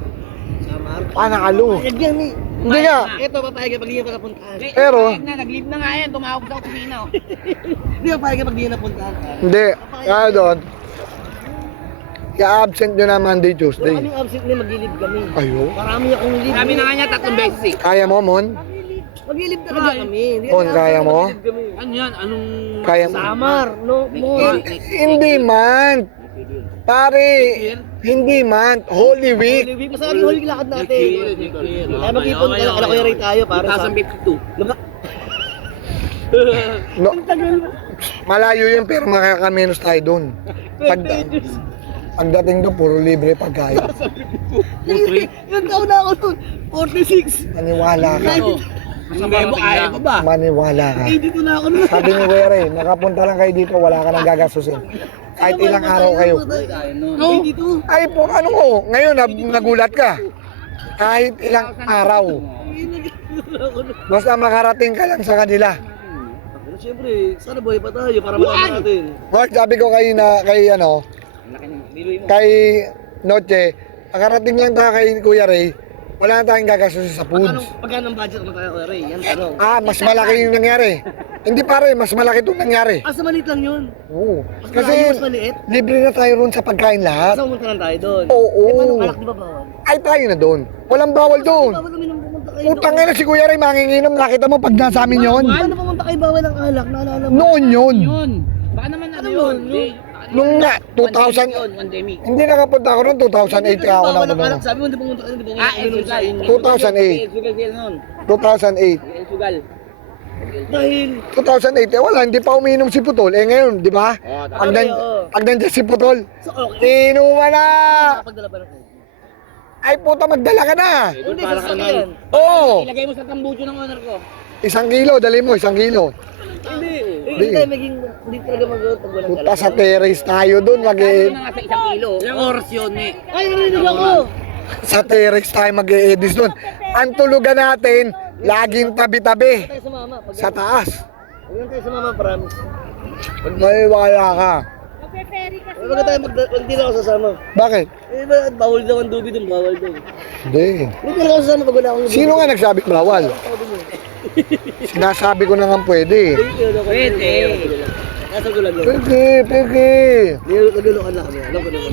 Panalo. Yan eh. Hindi nga. Ito, papayag pag di ka napuntahan. Pero, nag-leave na nga yan. Tumawag sa kusina. Hindi ka papayag pag di ka napuntahan. hindi. Kaya doon, i-absent nyo na Monday, Wala Tuesday. kaming absent na mag-leave kami. Ayo. Marami akong leave. Sabi na nga niya 3 beses eh. Kaya mo, Mon? Mag-leave talaga kami. Hindi Mon, kami kaya absent, mo? mag-leave kami. Ano yan? Anong... Kaya mo? Samar, no, mo. Hindi man. Pare, hindi man. Holy Week. Holy Week, masabi Holy Week lakad natin. Kaya mag-ipon ka na, Kuya Ray tayo para sa... 2052. No, malayo yun pero makakamenos tayo doon. Pagdating doon, puro libre pagkain. Yun taon na ako doon, 46. Maniwala ka. Ang ayaw mo ba? Maniwala ka. Dito na ako doon. Sabi ni Kuya Ray, nakapunta lang kayo dito, wala ka nang gagastusin. Kahit ilang araw kayo. No, dito. Ay po, ano ko, ngayon nagulat ka. Kahit ilang araw. Basta makarating ka lang sa kanila. Pero siyempre, sana buhay pa tayo para malaman natin. Mark, sabi ko kay kay Noche, makarating lang tayo kay Kuya Ray, wala na tayong gagastusin sa foods. Pagkano ang budget mo tayo, Kuya Ray? Yan tanong. Mas malaki yung nangyari. Hindi pare, mas malaki itong nangyari. Sa maliit lang yun. Oo. Mas Kasi malayo, mas maliit. libre na tayo ron sa pagkain lahat. Basta pumunta lang tayo doon. Oo. Paano kalak, di ba bawal? Ay tayo na doon. Walang bawal doon. Bawal kami nang pumunta kayo Utang na si Kuya Ray manginginom. Nakita mo pag nasa amin yun. Paano pumunta kayo bawal ng alak? Naalala mo? Noon yun. Yun. Baka naman ano yun? Nung nga, 2000. Yun, pandemic. Hindi nakapunta ako noon, 2008 kaya ako Bawal ng na alak. Sabi mo, hindi pumunta kayo, hindi pumunta kayo. Sugal. 2008. Sugal sila nun. 2008. Sugal. Dahil, 2008, wala, hindi pa umiinom si Putol. Ngayon, di ba? Pag nandiyan si Putol, so okay. inuman na! Pagdala ba na kayo? Ay puta, magdala ka na! Hindi, sasakyan. Oo! Ilagay mo sa tambucho ng owner ko. 1 kilo, dali mo, 1 kilo. Hindi. Hindi tayo maging, hindi talaga mag-out pag walang Puta sa terrace tayo doon, Ano na nga sa 1 kilo? Ilang oras yun eh? Ay, narinig ako! sa terrace tayo mag-e-edis doon. Ang tulugan natin, laging tabi-tabi, Tayo sa mama. sa taas. Huwag lang tayo sa mama, promise. Maniwala ka. Magpe-ferry kasi. Huwag tayo hindi na ako sasama. Bakit? Eh, ba, bawal daw ang dubi dun, bawal daw. Hindi. Hindi na ako sasama pag wala akong dubi. Sino nga nagsabi bawal? Sinasabi ko na nga pwede. Pwede. Nasa gulag yun. Pwede, pwede. Naglulukan lang kami. Alam ko naman.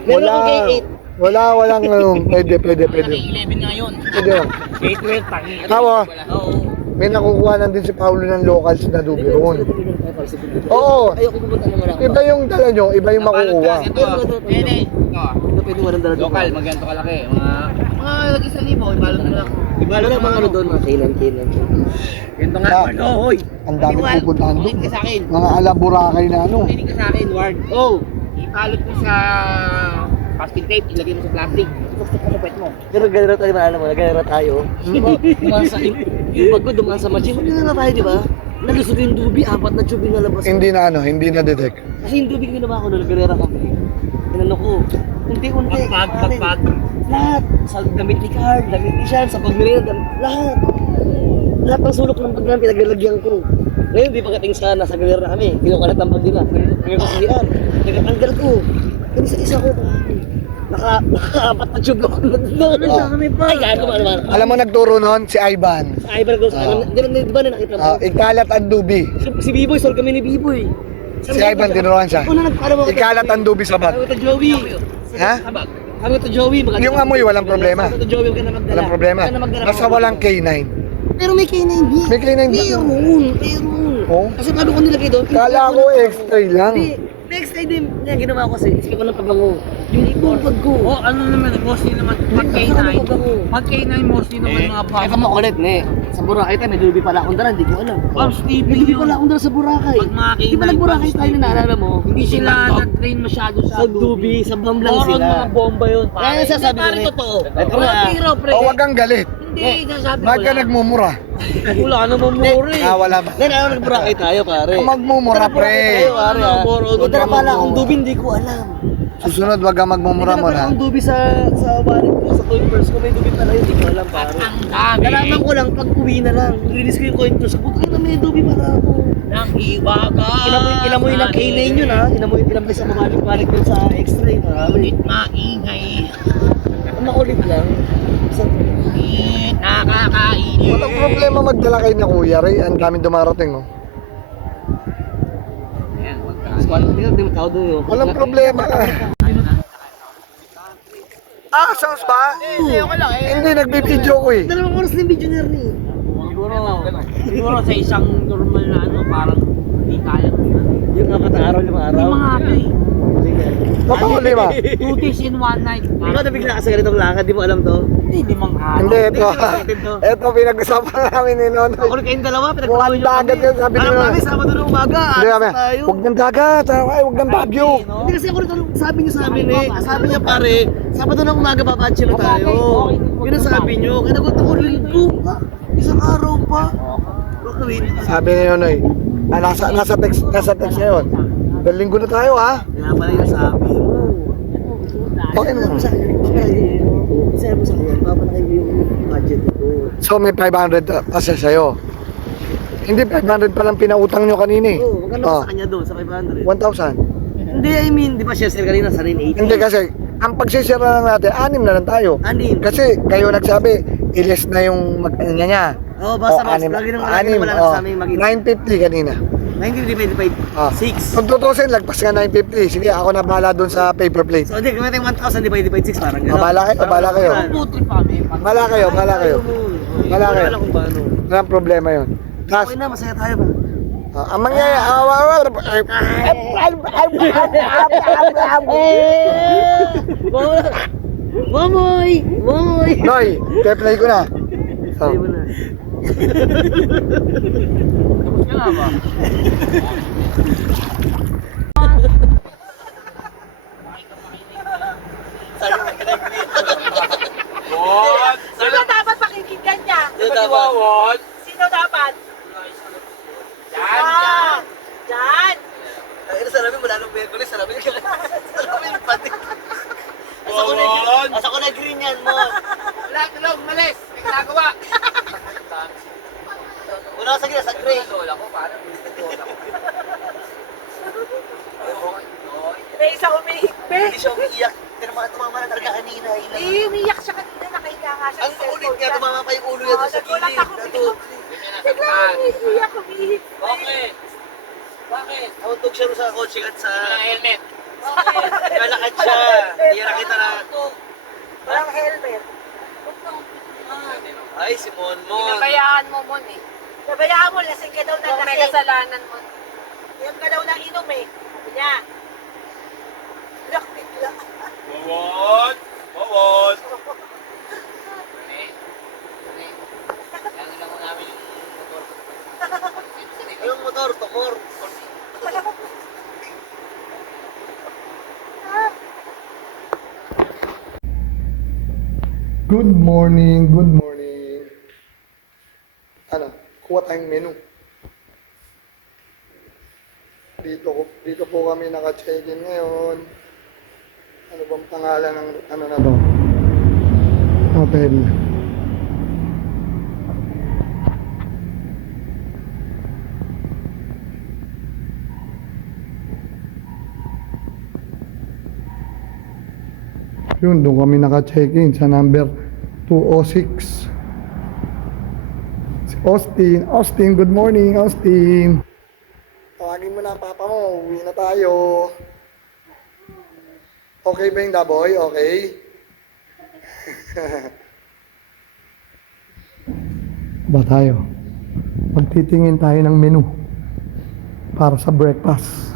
Meron Wala. akong K8. Walang pwede. 11 nga yun. Pwede lang. 8-12 tangi. Tawa, Oo. may nakukuha na din si Paulo ng locals na dubi roon. Oo. Ayoko pumunta ng wala. Iba yung dala nyo, iba yung makukuha. Pwede. Ito. Pwede walang dala doon. Lokal, magganto kalaki. Mga nag-1,000, ibalong na lang. Iba lang mga ano doon, mga kailan. Ganito nga, Ah. Ward. Oh, hoy. Ang dami pupuntahan doon. Ulit ka sa akin. Mga alaburakay na ano. Ulit ka sa akin, Ward. Oh. Ikalot mo sa masking tape, ilagay mo sa plastic. Gusto sa pet mo. Pero ganito tayo, maalala mo, ganito tayo. Dumaan sa, yung bag ko dumaan sa machine. Hindi na tayo, di ba? Nalusog yung dubi, 4 na tube yung nalabas. Hindi na detect. Kasi yung dubi ginawa ko, nagkarera kami. Inano ko, unti-unti. Pagpag. Lahat. Sa damit ni Carl, damit ni Sean, sa pagmirera, lahat. Lahat ng sulok ng bag namin, pinaglalagyan ko. Ngayon, di pagdating sa nasa galera na kami, kinukalat ang bag nila. Ngayon kasihan, nagkatanggal ko. Kaya isa ko, naka-apat na tube ako. Ay, gago man. Alam mo nagturo noon si Ivan. Ay, Ivan Goes, di ba na nakita mo? Ikalat ang dubi. Si B-Boy, sol kami ni B-Boy. Si Ivan tinuruan siya. Una nagpara mo. Ikalat ang dubi sa bag. Sabi ko to Joey. Ha? Sabi ko to Joey. Yung amoy, walang problema. Sabi ko to Joey, huwag ka na magdala. Walang problema. Huwag ka na magdala. Basta walang K9. Pero may K9 B. May K9 B. Meron. Oh. Kasi paano ko nilagay doon? Kala ko extra lang. Hindi. Next time din. Yan, ginawa ko kasi. Isip ko ng pabango. Yung bag ko. Oh, ano naman, mostly naman, pag K9. Pag K9, mostly naman mga bag. Ito mo ulit, ne. Sa Boracay tayo, may dubi pala akong dala. Hindi ko alam. Pag Stevie May dubi yun. pala akong dala sa Boracay. Pag mga Di ba K9, nag-Boracay tayo na naalala mo? Hindi sila na-train masyado Sa dubi, sa bam lang Moron, sila. mga bomba yun. Kaya yung sasabi ko Pare, rin. totoo. Ito nga. Pero, pre. O wag kang galit. Hindi, sasabi ko Ba't ka lang. nagmumura? Wala naman mura eh. Wala ba? Then ano nag-Boracay tayo, pare. Kung magmumura, pre. Tayo, pare. Ito na pala akong dubi, hindi ko alam. Susunod, wag kang magmumura-mura. Ang dubi sa wallet ko, sa coin purse ko, may dubi pala yun, hindi ko alam pare. Ang dami Nalaman ko lang pag uwi na lang, release ko yung coin purse ko, puto na may dubi pala ako. ng iwagan. Inamoy ng K9 yun ha, inamoy sa mabalik-balik yun sa x-ray, marami. Ulit maingay. Ang makulit lang. Nakakainit. Walang problema magdala kayo na kuya, Ray. Ang daming dumarating, oh. Ayan, Squad, hindi mo tao doon yun. Walang problema. Ah, sounds ba? Hindi, nagbibideo ko eh. Dalawang oras na yung video na rin eh. Siguro sa isang normal na ano, parang hindi kaya. Yung 4 na araw, 5 araw. Yung mga ito eh. Totoo, di ba? 2 days in 1 night. Ikaw nabigla ka sa ganitong lakad, di mo alam to? Hindi mang araw. Hindi, ito. Ito, pinag-usapan namin ni Nonoy. Ako rin kayong dalawa, Mukhang pinagpapawin nyo dagat yun, sabi Alam nila. namin, Sabado na umaga, Hindi alas kami, na tayo. huwag ng dagat, ay, huwag ng Baguio. Hindi kasi ako rin sabi niyo sa amin eh. Sabi niya pare, Sabado na umaga babatche na tayo. Yun ang sabi niyo. Kaya nagutom ko rin ko. Ha? Isang araw pa. Bakit? Sabi ni Nonoy, nasa text na yun. Dahil linggo na tayo, ha? Kaya pala yung sabi mo. Okay naman. Sabi mo sa akin, papalaki mo yung budget ko. So, may 500 kasi sa'yo. Hindi, 500 pa lang pinautang nyo kanina eh. Oo, magkano Oh, sa kanya doon sa 500? 1,000. Hindi, I mean, di ba siya sir kanina sa rin 80? Hindi kasi, ang pagsisira lang natin, 6 na lang tayo. Anim. Kasi kayo nagsabi, ilis na yung mag-anya niya. Oo, basta mas, anim, lagi nang anim, wala na sa aming mag 950 kanina. 1995, Ah. 6. Kung tutusin, lagpas nga 950. Sige, ako na bahala dun sa paper plate. So, hindi, kumita yung 1,000 divide 6, parang gano'n. Bahala kayo, bahala kayo. Putri pa kami. Bahala kayo, bahala kayo. Bahala kayo. Wala kung paano. Walang problema yun. Okay na, masaya tayo ba? Ang mangyayari, Momoy! Momoy! Noy, play ko na. Sabi mo na. Tapos ka na ba? What? Sino dapat pakikinggan niya? Sino dapat? What? Sino dapat? Yan, Ah, Jan. Ay, sa namin, wala nung Berkulis, sa namin, sa namin, pati. What? Asa ko na green yan mo. Wala, tulog, malis. May ginagawa. Una sa gila, sa gray. Lola ko, parang May isa umihigpe. Hindi siya umiiyak. Pero mga tumama na talaga kanina. Umiyak siya kanina, nakahiga nga siya. Ang kulit nga, tumama pa yung ulo niya doon sa Nagulat gilid. ako, bigla umiiyak, umihigpe. Bakit? Bakit? Nauntog siya doon sa kotse at sa... Ang helmet. Lalakad siya. Hindi na kita na... Walang helmet. Ay, si Monmon. Pinabayaan mo mo eh. Nabayaan mo, lasing ka daw na Kung may lasing. kasalanan mo. Inom ka daw na inom eh. Sabi niya. Look, bigla. What? What? Anong motor? Tokor. Good morning, good morning. Ano, kuha tayong menu. Dito po kami naka-check-in ngayon. Ano bang pangalan ng ano na to? Hotel. Yun, doon kami naka-check-in sa number 206. Si Austin. Austin, good morning, Austin. Tawagin mo na ang papa mo, uwi na tayo. Okay ba yung daboy? Okay? Ba tayo? Magtitingin tayo ng menu para sa breakfast.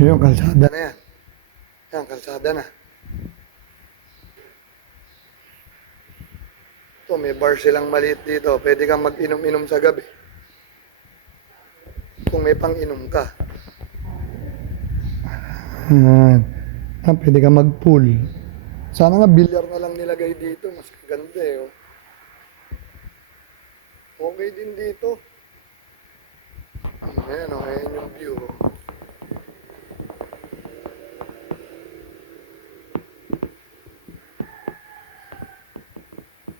Yung kalsada na yan. Yan, kalsada na. Ito, may bar silang maliit dito. Pwede kang mag-inom-inom sa gabi. Kung may pang-inom ka. Yan. Yan, pwede kang mag-pool. Sana nga bilyar na lang nilagay dito. Mas ganda eh. Oh. Okay din dito. Ayan o, ayan yung view.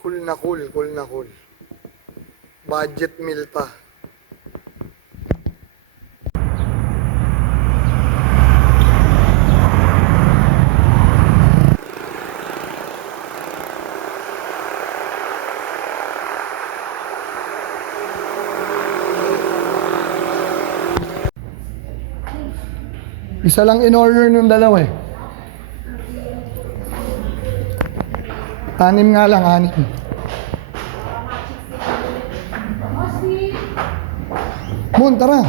Cool na cool, cool na cool. Budget meal pa. Isa lang in order ng dalawa eh. Anim nga lang, anim. Moon, tara.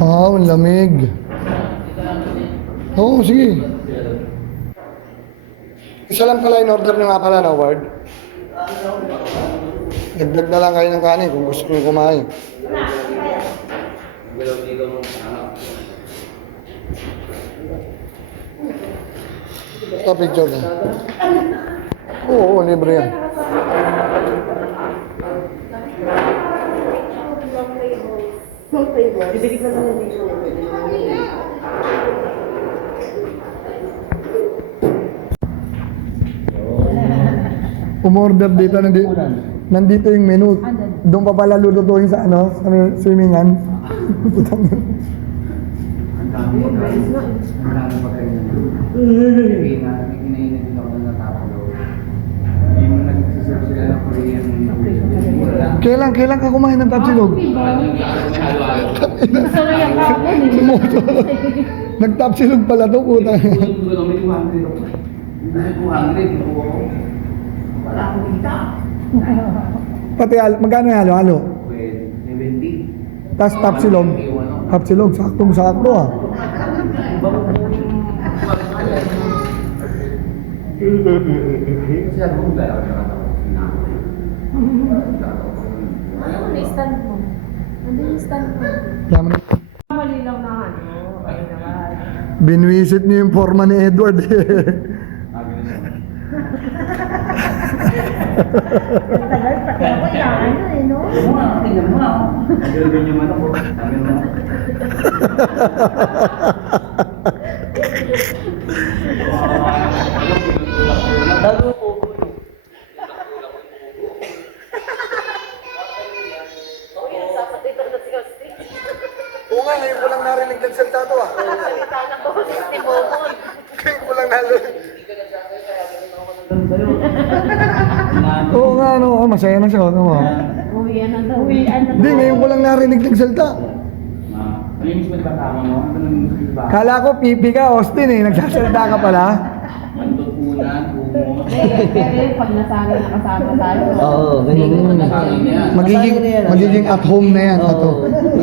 Wow, ang lamig. Oo, sige. Isa lang pala in order nyo nga pala na, Ward. Dagdag na lang kayo ng kanin kung gusto nyo kumain. Ito picture na. Oo, libre yan. Umorder dito, nandito yung menu. Doon pa pala lulutuin sa ano, sa swimmingan. Putang ina. Kailan ka kumain ng tapsilog? Nagtapsilog pala to, puta. Pati magkano yung halo-halo? 70. Tapos tapsilog. Tapsilog, saktong-sakto ah. Ano yung stand mo? Ano yung stand mo? Yaman. Malilaw na ano. Ayun naman. Binwisit niyo yung forma ni Edward. Tagal pati ako yan. Ano eh, no? Tingnan mo ah. Nagawin niyo man ako. Sabi mo. Oo nga, ngayon ko lang narinig nagsalita to ah. Salita ng boses ni Momon. Ngayon ko lang narinig. Oo nga, ano, masaya na siya. Ano, Uwian na daw. Uwian na hindi, ngayon ko lang narinig nagsalita. Ano yung mismo ba tama mo? Ano yung ba? Kala ko pipi ka, Austin eh. Nagsasalita ka pala. Pantutunan, umo. Pero pag nasanay na kasama tayo. Oo, ganyan. Magiging at home na yan. Ato.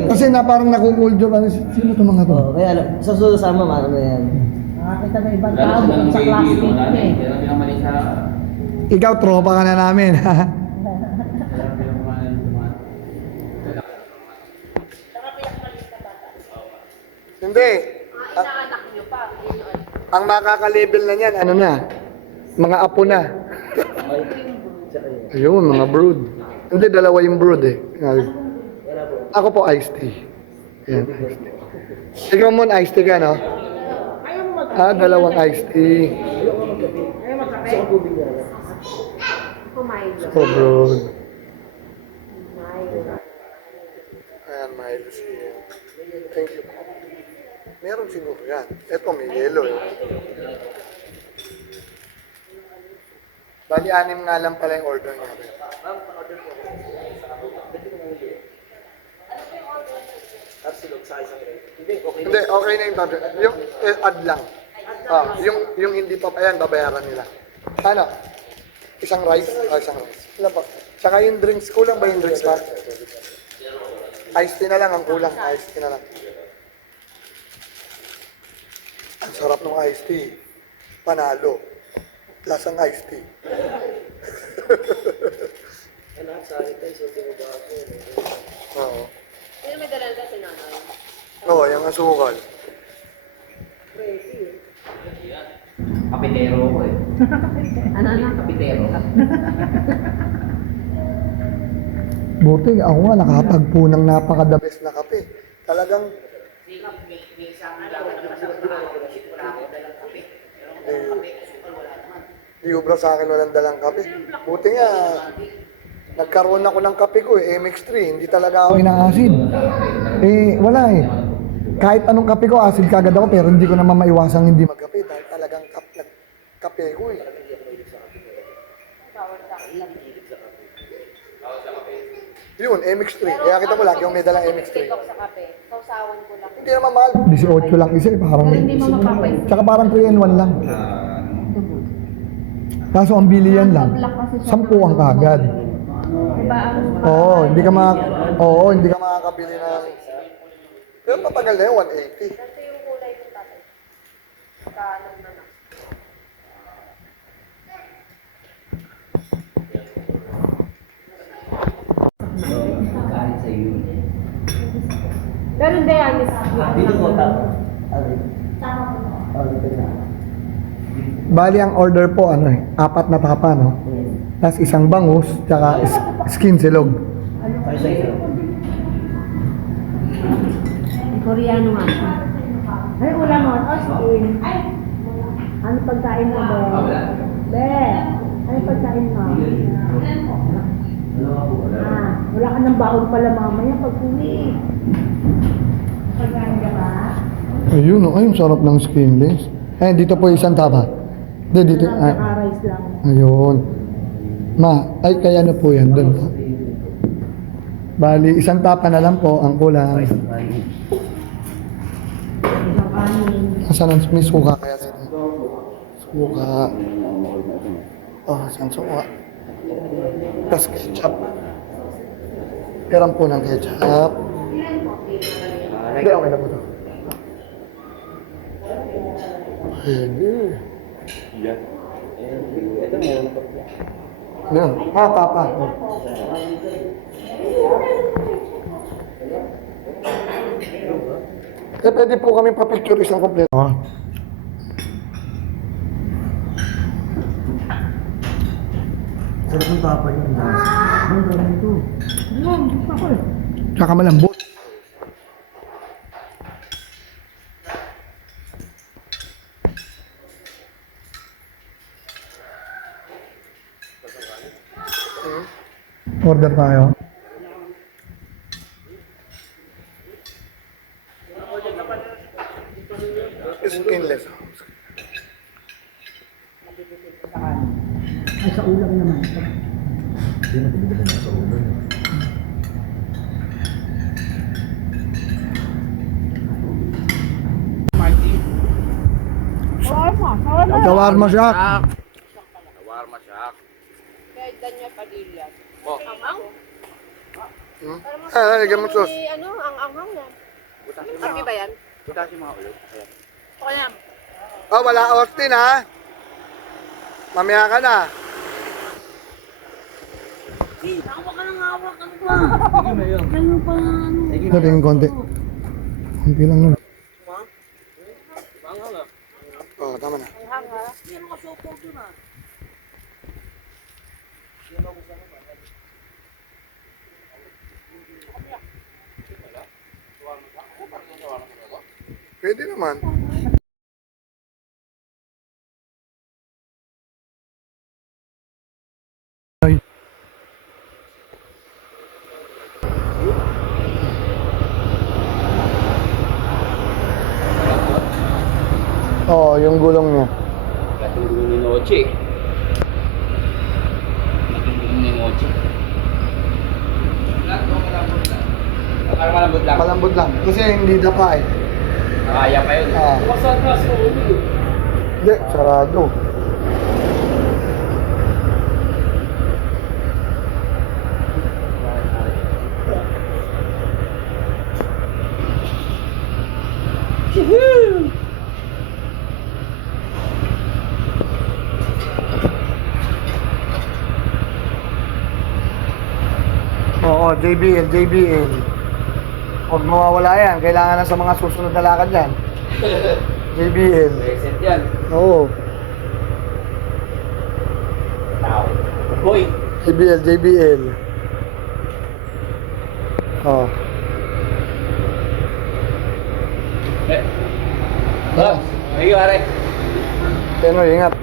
Kasi na parang nakukuljo ka. Sino to mga to? Oo, kaya sa susunod sama, ano na yan. Nakakita na ibang tao bukod sa classmate mo eh. Kaya pinamali sa... Ikaw, tropa ka na namin. Hindi. Inaanak niyo pa. Ang makaka-level na niyan, ano na? Mga apo na. Ayun, mga brood. Hindi, dalawa yung brood eh. Ako po iced tea. Ayan, iced tea. Ikaw mo iced tea ka, no? Dalawang iced tea. Kumain. So, brood. Ayan, Milo siya. Thank you. Meron siguro yan. Ito, may yelo eh. Bali, 6 nga lang pala yung order niya. Hindi, okay na yung tablet. Yung add lang. Yung hindi pa pa yan, babayaran nila. Ano? Isang rice? Isang rice. Ilan pa? Tsaka yung drinks, kulang ba yung drinks pa? Iced tea na lang ang kulang. Iced tea na lang. Ang sarap ng iced tea. Panalo. Lasang iced tea. Oo. Sino may dalal ka si nanay? Oo, yung asukal. Kapitero ko eh. Ano na? Kapitero. Buti, ako nga nakapagpo ng napaka-the best na kape. Talagang, di ubra sa akin walang dalang kape. Buti nga, nagkaroon ako ng kape ko MX3, hindi talaga ako ina-acid. Wala eh. Kahit anong kape ko, acid kagad ako, pero hindi ko naman maiwasang hindi magkape dahil talagang kape ko eh. Yun, MX3. Kaya kita mo lagi yung may dalang MX3. Sa kape. Sausawan ko lang. Hindi naman mahal. 18 lang isa eh, parang. Hindi mo mapapay. Tsaka parang 3 and 1 lang. Kaso ang bili yan lang. 10 ang kagad. Diba ang... hindi ka makakabili ng... Pero matagal na yun, 180. Kasi yung kulay ng tatay. Kaalam na na. Pero hindi yan. Bali ang order po, 4 na tapa, no? Tapos isang bangus, tsaka skin silog. Koreano nga. Ay, ulam mo. Austin. Ano pagkain mo, Be? Be, ano pagkain mo? Wala ka ng baon pala mamaya pag-uwi. Pagkain ka ba? Ayun, ayun, sarap ng skinless. Dito po isang tapa. Dito. Naka-rice lang. Ayun. Kaya na po yan, doon po. Bali, isang tapa na lang po ang kulang. Isang kanin. Asan ang may suka kaya sila? Suka. Saan suka? Tapos ketchup. Peram po ng ketchup. Hindi, okay na po ito. Pwede. Yan. Tapa. Pwede po kami pa-picture isang kompleto. Sarap ng tapa yun. Ang dami ito. Tsaka malambot. Order tayo. Skinless. Ay, sa ulam naman. Shawarma shack. Shawarma shack. Kahit Danya Padilla. Oh. Ang-ang? Lagyan mo sauce. Ang anghang na. Kami ba yan? Butasin mga ulo. Okay na. Wala Austin ha. Mamaya ka na. Tingin konti. Konti lang nun. Tama na. Pwede naman. Yung gulong niya. Katulong ni Noche. Katulong ni Noche. Para malambot lang. Malambot lang. Kasi hindi dapa eh. Kaya pa yun. Hindi, sarado. JBL. Huwag mawawala yan. Kailangan na sa mga susunod na lakad yan. JBL. Reset yan. Oo. Tao. Boy. JBL. Oh. Oh, ayun, pare. Pero ingat.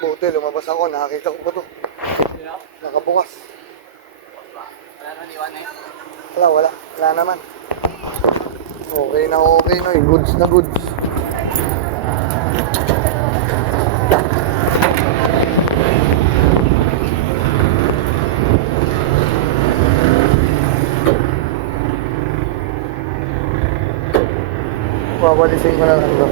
Buti, lumabas ako. Nakakita ko pa to. Nakabukas. Wala. Wala naman. Okay na okay no. Goods na goods. Babalisin ko na lang ito.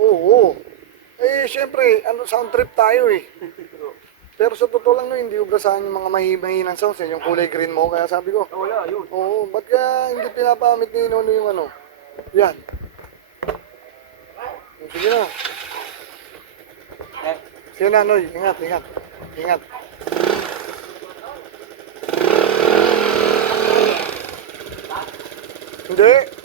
Oo. Eh, syempre, sound trip tayo eh. Pero sa totoo lang no, hindi ubrasahan yung mga mahihinang sounds eh, yung kulay green mo. Kaya sabi ko, Wala, yun. oo, ba't kaya hindi pinapamit ni Nono yung ano? Yan. Sige na. Sige na, Noy. Ingat. Hindi.